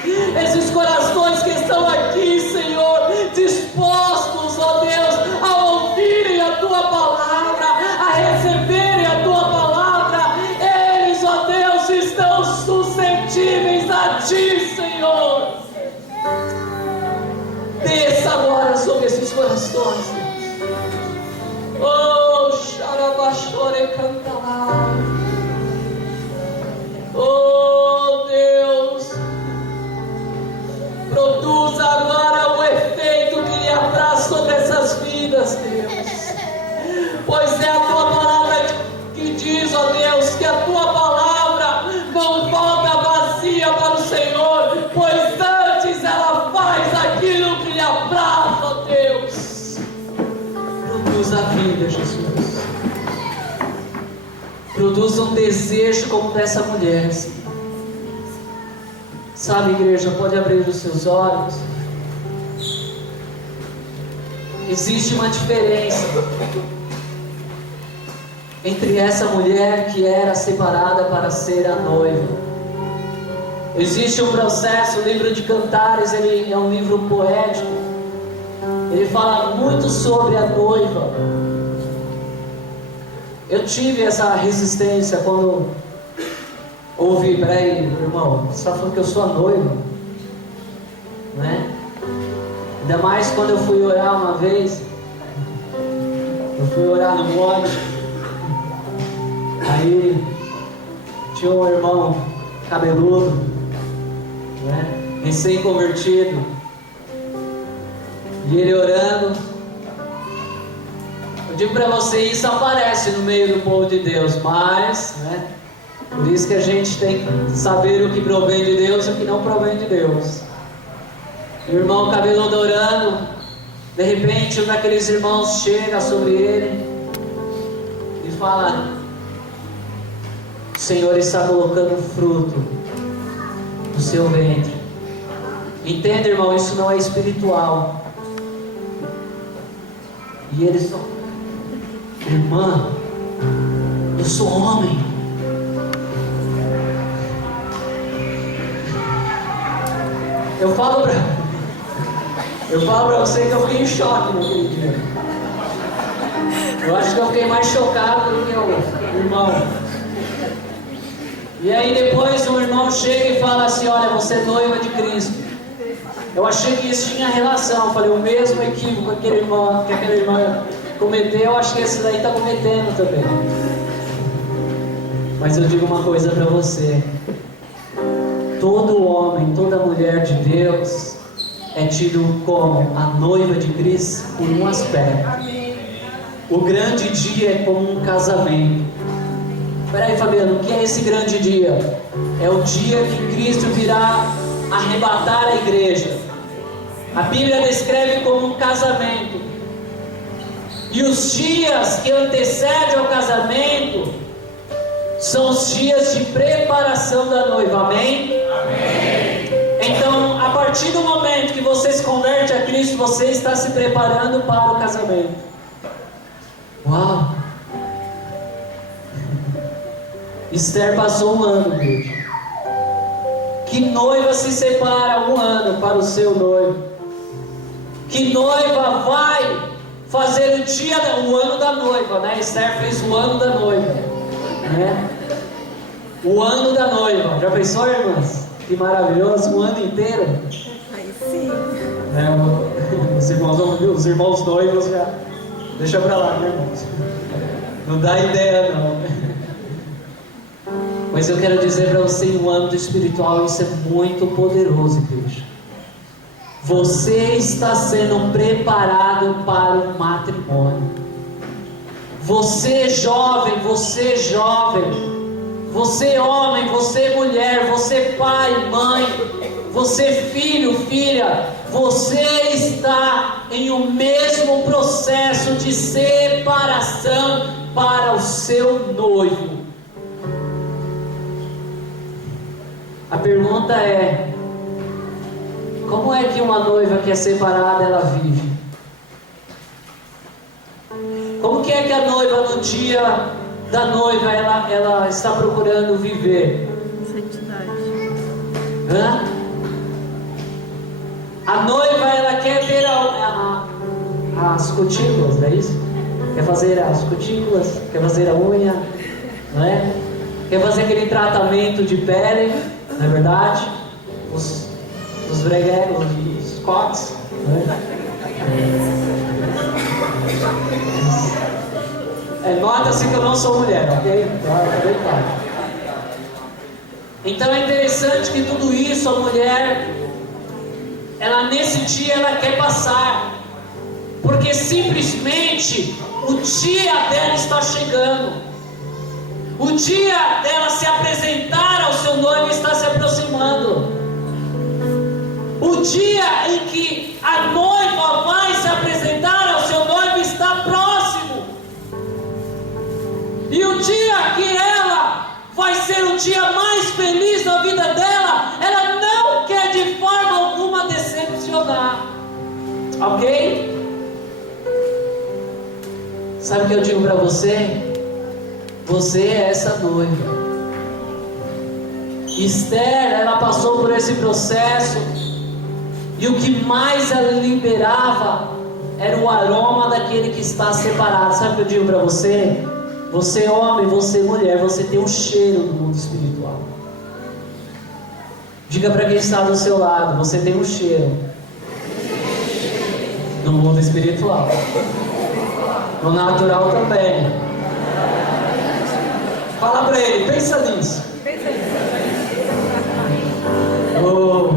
Esses corações que estão aqui, Senhor, dispostos, ó Deus, a ouvirem a tua palavra, a receberem a tua palavra, eles, ó Deus, estão suscetíveis corações. Oh, Xarabachore cantará. Oh, Deus, produz agora o efeito que lhe apraz sobre essas vidas, Deus. Pois é a tua palavra que diz, ó Deus, que a tua palavra não volta vazia para o Senhor, pois antes ela faz aquilo que lhe apraz, ó Deus. Produz a vida, Jesus. Produz um desejo como dessa mulher, Senhor. Sabe, igreja, pode abrir os seus olhos. Existe uma diferença entre essa mulher que era separada para ser a noiva. Existe um processo. O livro de Cantares, ele é um livro poético. Ele fala muito sobre a noiva. Eu tive essa resistência quando ouvi, peraí, irmão, você está falando que eu sou a noiva, né? Ainda mais quando eu fui orar uma vez. Eu fui orar no monte. Aí tinha um irmão cabeludo, né? Recém-convertido. E ele orando. Eu digo para você, isso aparece no meio do povo de Deus, mas, né? Por isso que a gente tem que saber o que provém de Deus e o que não provém de Deus. O irmão cabeludo orando, de repente um daqueles irmãos chega sobre ele e fala: o Senhor está colocando fruto no seu ventre. Entenda, irmão, isso não é espiritual. E ele só: irmã, eu sou homem. Eu falo pra você que eu fiquei em choque naquele dia. Eu acho que eu fiquei mais chocado do que o irmão. E aí depois um irmão chega e fala assim: olha, você é noiva de Cristo. Eu achei que isso tinha relação. Eu falei, o mesmo equívoco que aquele irmão cometeu, eu acho que esse daí está cometendo também. Mas eu digo uma coisa para você: todo homem, toda mulher de Deus é tido como a noiva de Cristo por um aspecto. O grande dia é como um casamento. Peraí, Fabiano, o que é esse grande dia? É o dia que Cristo virá arrebatar a igreja. A Bíblia descreve como um casamento. E os dias que antecedem ao casamento são os dias de preparação da noiva. Amém? Amém. Então, a partir do momento que você se converte a Cristo, você está se preparando para o casamento. Uau! Esther passou um ano, Deus. Que noiva se separa um ano para o seu noivo? Que noiva vai fazer o ano da noiva, né? Esther fez o ano da noiva, né? O ano da noiva. Já pensou, irmãs? Que maravilhoso, um ano inteiro. Aí sim. Os irmãos noivos já. Deixa pra lá, né, irmãos? Não dá ideia, não. Mas eu quero dizer para você, no âmbito espiritual, isso é muito poderoso, igreja. Você está sendo preparado para o matrimônio. Você jovem, você homem, você mulher, você pai, mãe, você filho, filha, você está em o mesmo processo de separação para o seu noivo. A pergunta é: como é que uma noiva que é separada, ela vive? Como que é que a noiva, no dia da noiva, ela está procurando viver? Santidade. Hã? A noiva, ela quer ter as cutículas, não é isso? Quer fazer as cutículas, quer fazer a unha, não é? Quer fazer aquele tratamento de pele, não é verdade? Os breguegos, os coques, não é? Nota-se que eu não sou mulher, ok? Então é interessante que tudo isso, a mulher, ela nesse dia ela quer passar, porque simplesmente o dia dela está chegando, o dia dela se apresentar ao seu noivo está se aproximando, o dia em que a noiva vai se apresentar ao seu noivo está próximo, e o dia que ela vai ser o dia mais feliz da vida dela, ela não quer de forma alguma decepcionar, ok? Sabe o que eu digo para você? Você é essa noiva. Esther, ela passou por esse processo, e o que mais ela liberava era o aroma daquele que está separado. Sabe o que eu digo para você? Você homem, você mulher, você tem um cheiro do mundo espiritual. Diga para quem está do seu lado, você tem um cheiro do mundo espiritual. No natural também. Fala para ele, pensa nisso. Oh.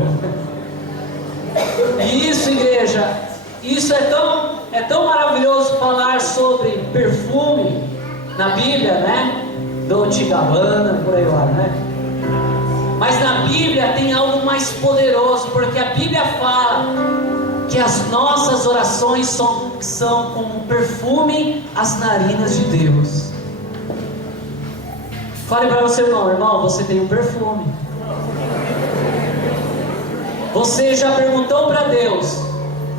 E isso, igreja, isso é tão maravilhoso falar sobre perfume na Bíblia, né? Dolce & Gabbana, por aí vai, né? Mas na Bíblia tem algo mais poderoso, porque a Bíblia fala que as nossas orações são como um perfume às narinas de Deus. Fale para o seu irmão, você tem um perfume. Você já perguntou para Deus?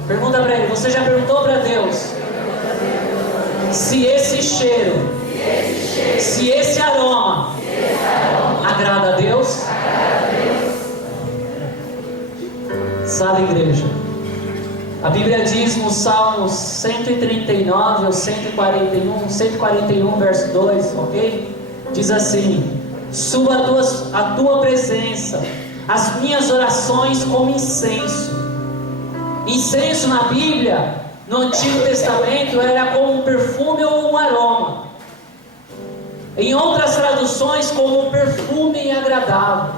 Pergunta para ele, você já perguntou para Deus se esse cheiro, se esse aroma agrada a Deus? Sabe, igreja, a Bíblia diz no Salmos 139 ou 141 verso 2, ok? Diz assim: suba a tua presença, as minhas orações como incenso. Incenso na Bíblia, no Antigo Testamento, era como um perfume ou um aroma. Em outras traduções, como um perfume agradável.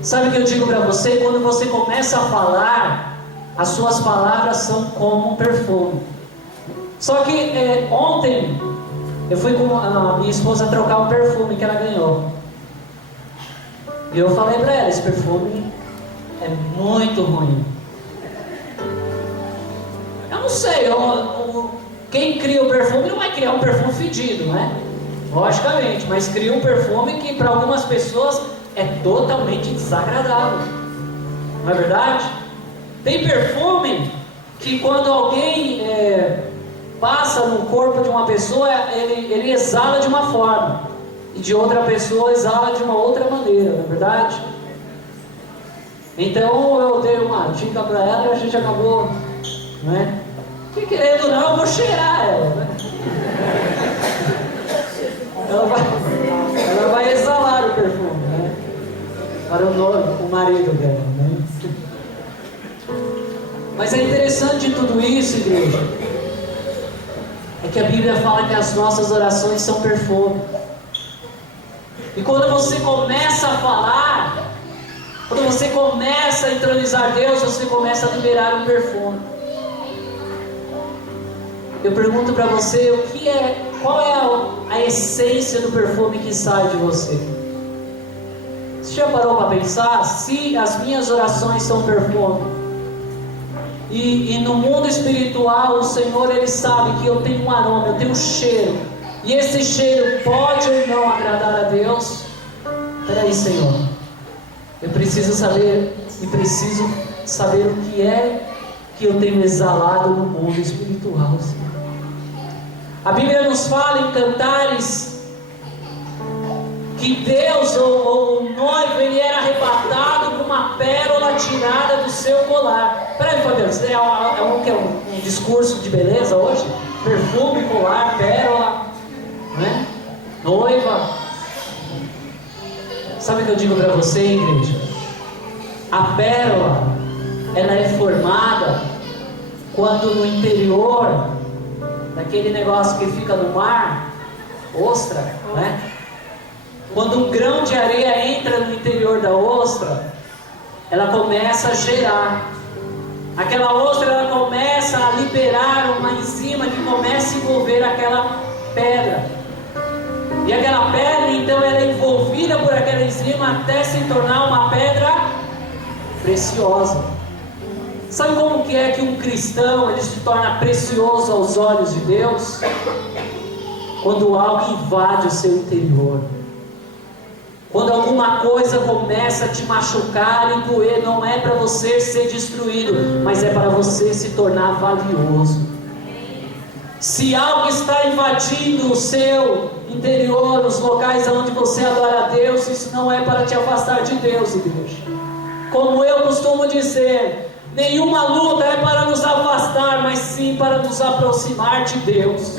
Sabe o que eu digo para você? Quando você começa a falar, as suas palavras são como um perfume. Só que ontem eu fui com a minha esposa trocar um perfume que ela ganhou. E eu falei para ela, esse perfume é muito ruim. Eu não sei, quem cria o perfume não vai criar um perfume fedido, né? Logicamente, mas cria um perfume que para algumas pessoas é totalmente desagradável. Não é verdade? Tem perfume que quando alguém passa no corpo de uma pessoa, ele exala de uma forma, e de outra pessoa exala de uma outra maneira, não é verdade? Então eu dei uma dica para ela e a gente acabou, né? Que querendo ou não, eu vou cheirar ela, né? Ela vai exalar o perfume, né? Para o marido dela, né? Mas é interessante tudo isso, igreja, é que a Bíblia fala que as nossas orações são perfume. E quando você começa a falar, quando você começa a entronizar Deus, você começa a liberar um perfume. Eu pergunto para você, qual é a essência do perfume que sai de você? Você já parou para pensar? Se as minhas orações são perfume, e no mundo espiritual o Senhor, Ele sabe que eu tenho um aroma, eu tenho um cheiro, e esse cheiro pode ou não agradar a Deus. Peraí, Senhor, eu preciso saber o que é que eu tenho exalado no mundo espiritual, Senhor. A Bíblia nos fala em Cantares que Deus, ou o noivo, ele era arrebatado com uma pérola tirada do seu colar. Peraí, Fabiano, isso é um discurso de beleza hoje? Perfume, colar, pérola, né? Noiva. Sabe o que eu digo para você, igreja? A pérola, ela é formada quando no interior daquele negócio que fica no mar, ostra, né? Quando um grão de areia entra no interior da ostra, ela começa a gerar. Aquela ostra, ela começa a liberar uma enzima que começa a envolver aquela pedra. E aquela pedra, então, ela é envolvida por aquela enzima até se tornar uma pedra preciosa. Sabe como que é que um cristão ele se torna precioso aos olhos de Deus? Quando algo invade o seu interior. Quando alguma coisa começa a te machucar e doer, não é para você ser destruído, mas é para você se tornar valioso. Se algo está invadindo o seu interior, os locais onde você adora a Deus, isso não é para te afastar de Deus, igreja. Como eu costumo dizer, nenhuma luta é para nos afastar, mas sim para nos aproximar de Deus.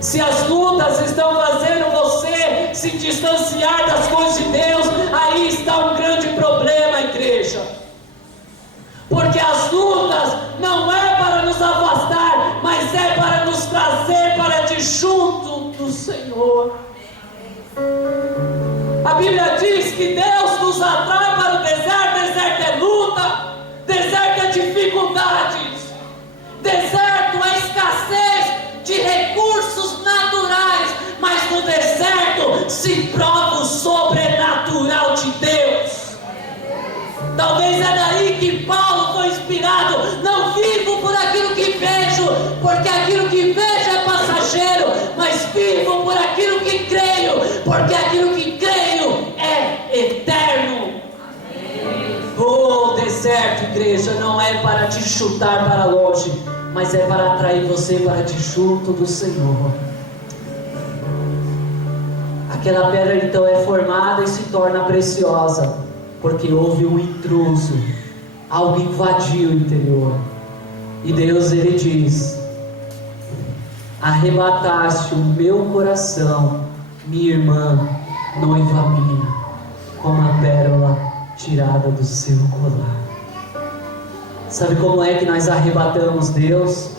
Se as lutas estão fazendo você se distanciar das coisas de Deus, aí está um grande problema, igreja. Porque as lutas não é para nos afastar, mas é para nos trazer para de junto do Senhor. A Bíblia diz que Deus nos atrai para o deserto. Deserto é luta, deserto é dificuldades, deserto é escassez de recursos naturais, mas no deserto se prova o sobrenatural de Deus. Talvez é daí que Paulo foi inspirado. Não vivo por aquilo que vejo, porque aquilo que vejo é passageiro, mas vivo por aquilo que creio, porque aquilo que creio é eterno. O deserto, igreja, não é para te chutar para longe, mas é para atrair você para de junto do Senhor. Aquela pedra então é formada e se torna preciosa, porque houve um intruso, algo invadiu o interior. E Deus, ele diz: arrebataste o meu coração, minha irmã, noiva minha, como a pérola tirada do seu colar. Sabe como é que nós arrebatamos Deus?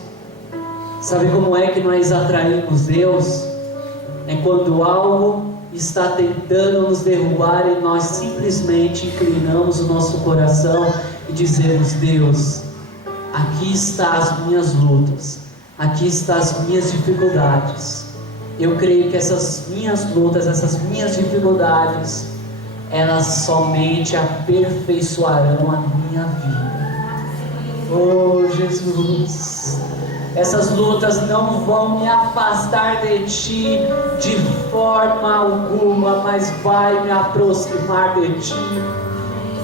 Sabe como é que nós atraímos Deus? É quando algo está tentando nos derrubar e nós simplesmente inclinamos o nosso coração e dizemos: Deus, aqui estão as minhas lutas, aqui estão as minhas dificuldades. Eu creio que essas minhas lutas, essas minhas dificuldades, elas somente aperfeiçoarão a minha vida. Oh Jesus, essas lutas não vão me afastar de Ti de forma alguma, mas vai me aproximar de Ti.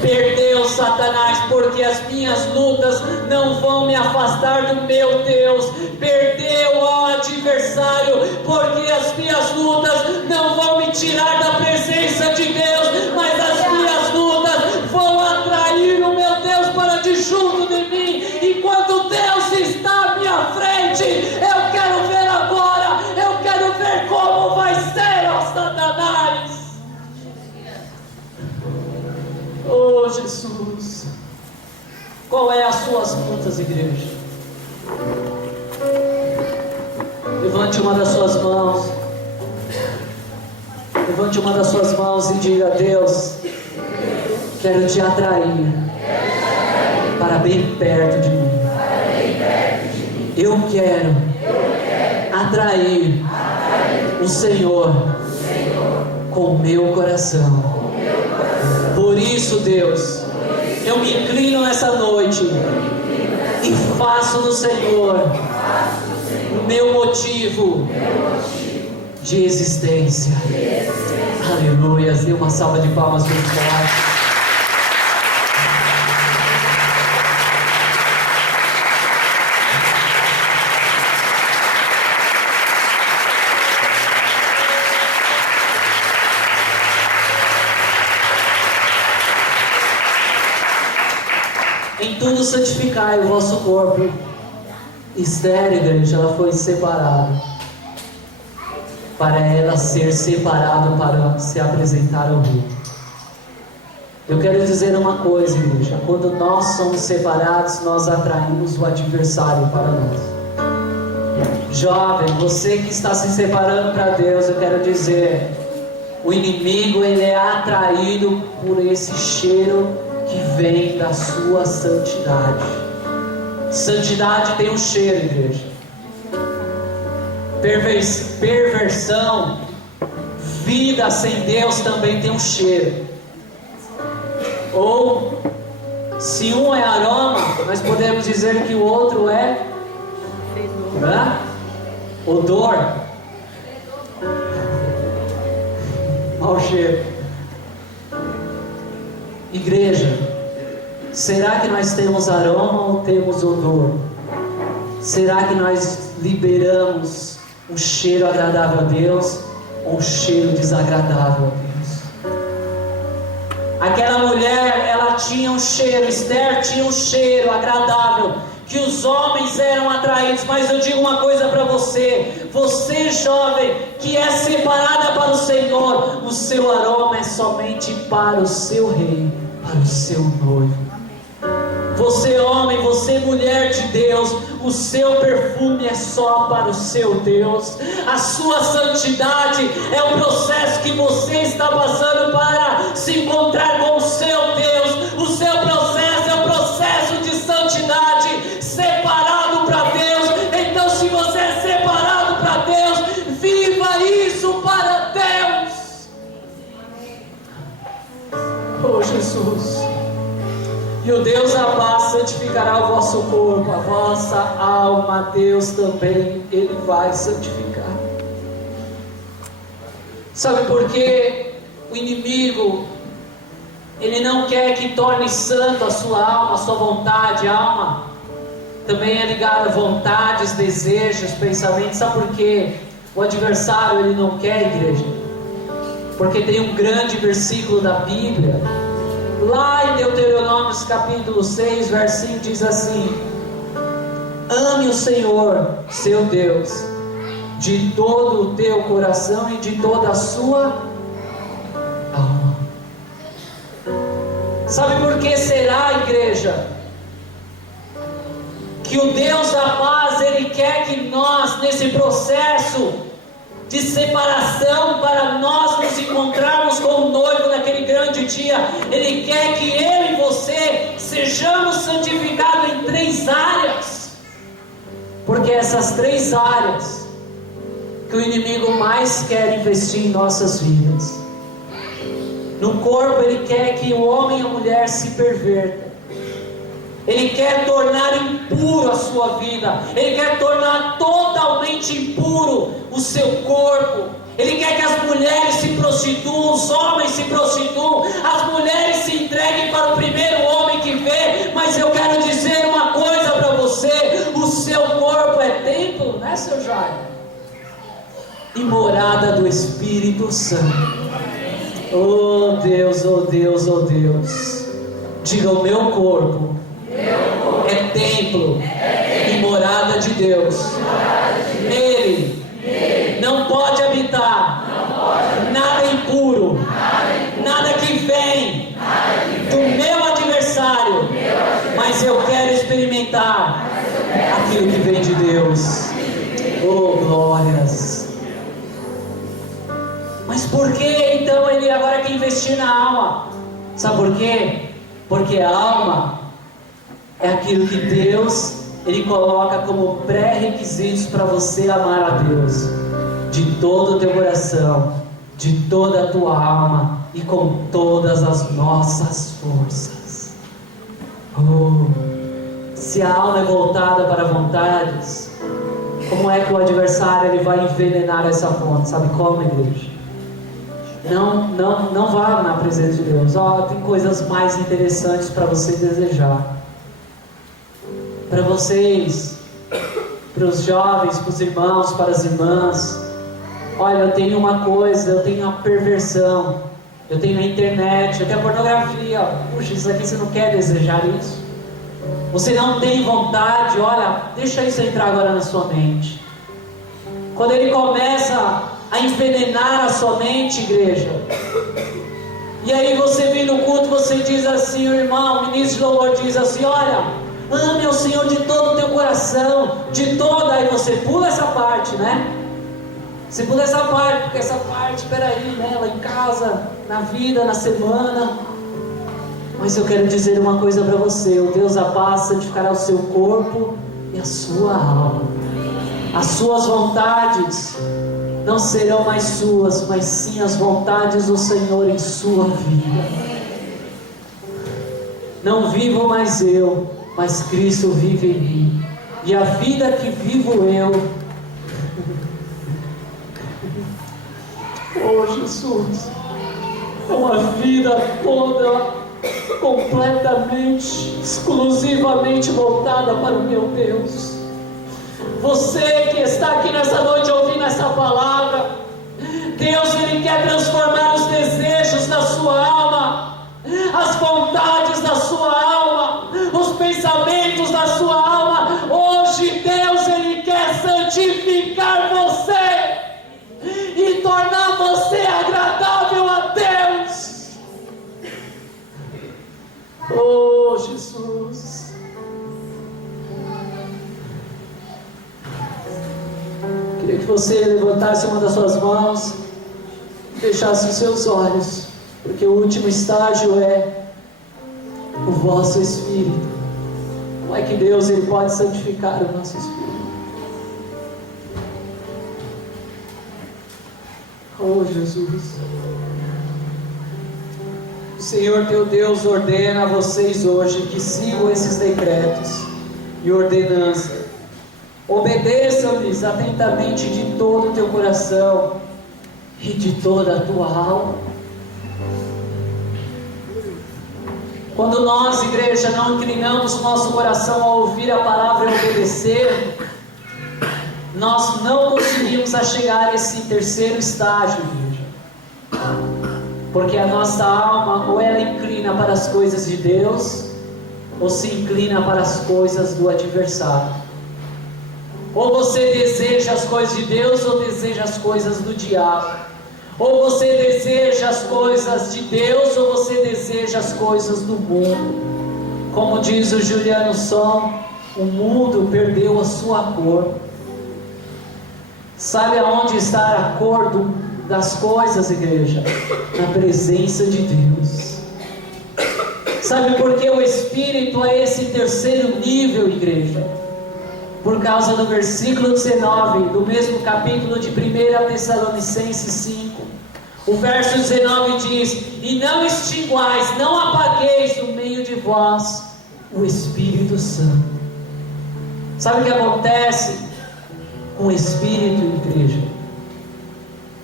Perdeu, Satanás, porque as minhas lutas não vão me afastar do meu Deus. Perdeu, ó adversário, porque as minhas lutas não vão me tirar da presença de Deus, mas as minhas lutas vão atrair o meu Deus para de junto de mim. E quando Deus está à minha frente, eu quero ver agora, eu quero ver como vai ser, ó Satanás. Oh Jesus, qual é as suas lutas, igreja? Levante uma das suas mãos. Levante uma das suas mãos e diga: Deus, quero te atrair para bem perto de mim. Eu quero atrair o Senhor com o meu coração. Por isso, Deus, eu me inclino nessa noite e faço do Senhor o meu motivo de existência. Aleluia. Dê uma salva de palmas muito forte. Em tudo santificai o vosso corpo. Esther, igreja, ela foi separada para ela ser separada para se apresentar ao rei. Eu quero dizer uma coisa, igreja: quando nós somos separados, nós atraímos o adversário para nós. Jovem, você que está se separando para Deus, eu quero dizer, o inimigo, ele é atraído por esse cheiro que vem da sua santidade. Santidade tem um cheiro, igreja. Perversão, vida sem Deus também tem um cheiro. Ou, se um é aroma, nós podemos dizer que o outro é odor. Mau cheiro. Igreja, será que nós temos aroma ou temos odor? Será que nós liberamos um cheiro agradável a Deus ou um cheiro desagradável a Deus? Aquela mulher, ela tinha um cheiro, Esther tinha um cheiro agradável, que os homens eram atraídos. Mas eu digo uma coisa para você, você jovem, que é separada para o Senhor, o seu aroma é somente para o seu rei, para o seu noivo. Você homem, você mulher de Deus, o seu perfume é só para o seu Deus. A sua santidade é o processo que você está passando para se encontrar com o seu Deus. O seu processo é o processo de santidade, separado para Deus. Então, se você é separado para Deus, viva isso para Deus. Oh, Jesus. E o Deus da paz santificará o vosso corpo, a vossa alma, Deus também, Ele vai santificar. Sabe por quê? O inimigo, ele não quer que torne santo a sua alma, a sua vontade. A alma também é ligada a vontades, desejos, pensamentos. Sabe por quê? O adversário, ele não quer, igreja? Porque tem um grande versículo da Bíblia, lá em Deuteronômio capítulo 6, versinho, diz assim: ame o Senhor, seu Deus, de todo o teu coração e de toda a sua alma. Sabe por que será, igreja, que o Deus da paz, Ele quer que nós, nesse processo de separação, para nós nos encontrarmos com o noivo naquele grande dia, Ele quer que eu e você sejamos santificados em 3 áreas, porque essas 3 áreas que o inimigo mais quer investir em nossas vidas. No corpo, ele quer que o homem e a mulher se pervertam. Ele quer tornar impuro a sua vida. Ele quer tornar totalmente impuro o seu corpo. Ele quer que as mulheres se prostituam, os homens se prostituam, as mulheres se entreguem para o primeiro homem que vê. Mas eu quero dizer uma coisa para você: o seu corpo é templo, né, seu Jair? E morada do Espírito Santo. Oh Deus, oh Deus, oh Deus. Diga: o meu corpo é templo e morada de Deus. Nele não pode habitar nada impuro, nada que vem do meu adversário, mas eu quero experimentar aquilo que vem de Deus. Oh, glórias! Mas por que então ele agora quer investir na alma? Sabe por quê? Porque a alma é aquilo que Deus, Ele coloca como pré-requisitos para você amar a Deus de todo o teu coração, de toda a tua alma e com todas as nossas forças. Oh, se a alma é voltada para vontades, como é que o adversário ele vai envenenar essa fonte? Sabe como, igreja? Não vá na presença de Deus. Tem coisas mais interessantes para você desejar. Para vocês, para os jovens, para os irmãos, para as irmãs. Olha, eu tenho uma coisa, eu tenho a perversão, eu tenho a internet, eu tenho a pornografia. Puxa, isso aqui você não quer desejar isso? Você não tem vontade? Olha, deixa isso entrar agora na sua mente. Quando ele começa a envenenar a sua mente, igreja, E aí você vem no culto, você diz assim, o irmão, o ministro de louvor diz assim, olha, ame ao Senhor de todo o teu coração, de toda, aí você pula essa parte, né? Você pula essa parte, porque essa parte, peraí, né? Lá em casa, na vida, na semana. Mas eu quero dizer uma coisa para você, o Deus da paz santificará o seu corpo e a sua alma. As suas vontades não serão mais suas, mas sim as vontades do Senhor em sua vida. Não vivo mais eu, mas Cristo vive em mim. E a vida que vivo eu, oh Jesus, é uma vida toda, completamente, exclusivamente voltada para o meu Deus. Você que está aqui nessa noite ouvindo essa palavra, Deus, Ele quer transformar os desejos da sua alma, as vontades da sua alma, os pensamentos da sua alma. Hoje Deus, Ele quer santificar você e tornar você agradável a Deus. Oh Jesus, queria que você levantasse uma das suas mãos e fechasse os seus olhos, porque o último estágio é o vosso espírito. Como é que Deus, Ele pode santificar o nosso espírito? Oh Jesus, o Senhor teu Deus ordena a vocês hoje que sigam esses decretos e ordenanças. Obedeçam-lhes atentamente de todo o teu coração e de toda a tua alma. Quando nós, igreja, não inclinamos o nosso coração a ouvir a palavra e obedecer, nós não conseguimos chegar a esse terceiro estágio, igreja. Porque a nossa alma, ou ela inclina para as coisas de Deus, ou se inclina para as coisas do adversário. Ou você deseja as coisas de Deus, ou deseja as coisas do diabo. Ou você deseja as coisas de Deus, ou você deseja as coisas do mundo. Como diz o Juliano Som, o mundo perdeu a sua cor. Sabe aonde está a cor das coisas, igreja? Na presença de Deus. Sabe por que o Espírito é esse terceiro nível, igreja? Por causa do versículo 19, do mesmo capítulo de 1 Tessalonicenses 5. O verso 19 diz: e não extinguais, não apagueis do meio de vós o Espírito Santo. Sabe o que acontece com o Espírito, igreja?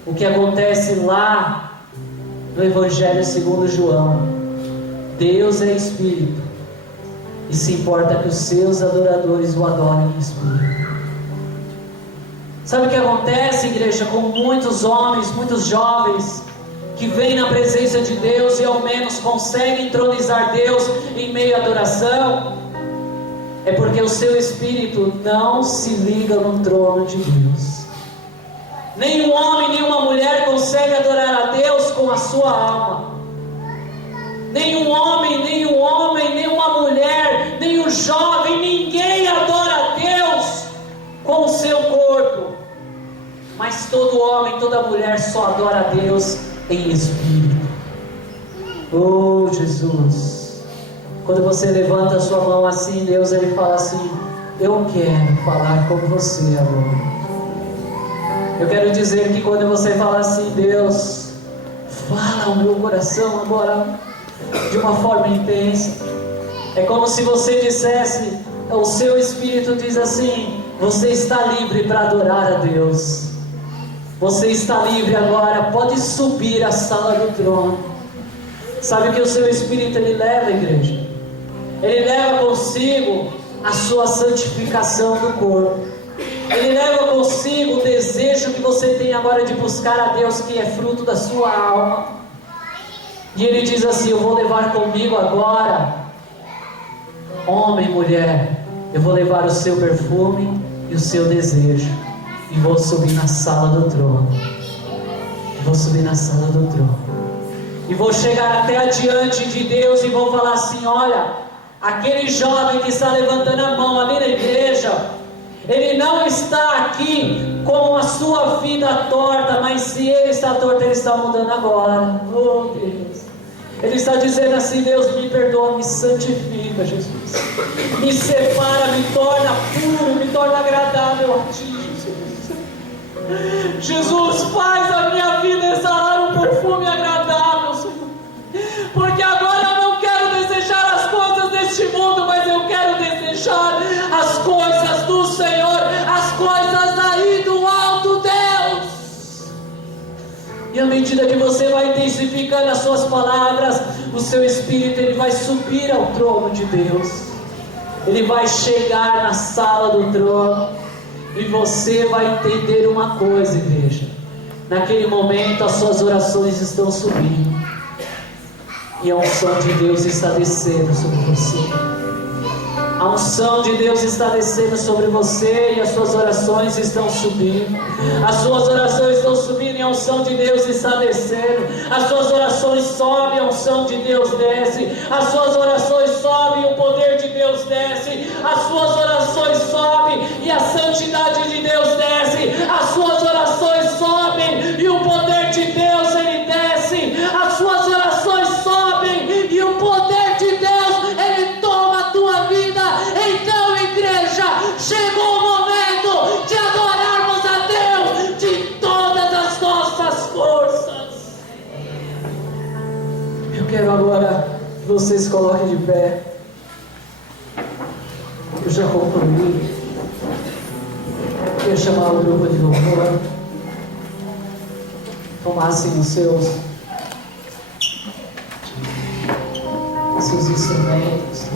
O que acontece lá no Evangelho segundo João: Deus é Espírito, e se importa que os seus adoradores o adorem em Espírito. Sabe o que acontece, igreja, com muitos homens, muitos jovens que vêm na presença de Deus e ao menos conseguem entronizar Deus em meio à adoração? É porque o seu espírito não se liga no trono de Deus. Nenhum homem, nenhuma mulher consegue adorar a Deus com a sua alma. Nenhum homem, nenhuma mulher, nenhum jovem, ninguém adora a Deus com o seu corpo. Mas todo homem, toda mulher só adora a Deus em espírito. Oh Jesus, quando você levanta a sua mão assim, Deus, Ele fala assim: eu quero falar com você agora. Eu quero dizer que quando você fala assim: Deus, fala ao meu coração agora de uma forma intensa, é como se você dissesse, o seu espírito diz assim: você está livre para adorar a Deus. Você está livre agora, pode subir à sala do trono. Sabe o que o seu espírito ele leva, igreja? Ele leva consigo a sua santificação do corpo. Ele leva consigo o desejo que você tem agora de buscar a Deus, que é fruto da sua alma. E Ele diz assim: eu vou levar comigo agora, homem e mulher, eu vou levar o seu perfume e o seu desejo, e vou subir na sala do trono. Vou subir na sala do trono. E vou chegar até adiante de Deus e vou falar assim: olha, aquele jovem que está levantando a mão ali na igreja, ele não está aqui com a sua vida torta, mas se ele está torto, ele está mudando agora. Oh Deus, ele está dizendo assim: Deus, me perdoa, me santifica, Jesus, me separa, me torna puro, me torna agradável a Ti, Jesus. Jesus, faz a minha vida exalar um perfume agradável, Senhor, porque agora eu não quero desejar as coisas deste mundo, mas eu quero desejar as coisas do Senhor, as coisas aí do alto, Deus. E à medida que você vai intensificando as suas palavras, o seu espírito ele vai subir ao trono de Deus, ele vai chegar na sala do trono, e você vai entender uma coisa, igreja: naquele momento as suas orações estão subindo, e a unção de Deus está descendo sobre você. A unção de Deus está descendo sobre você e as suas orações estão subindo. As suas orações estão subindo e a unção de Deus está descendo. As suas orações sobem, a unção de Deus desce. As suas orações sobem, o poder de Deus desce. As suas orações sobem e a santidade de Deus desce. As suas orações sobem e o poder de Deus ele desce. As suas orações sobem e o poder de Deus ele toma a tua vida. Então, igreja, chegou o momento de adorarmos a Deus de todas as nossas forças. Eu quero agora que vocês coloquem de pé. Eu já concluí. Eu quero chamar o grupo de louvor. Tomassem os seus instrumentos.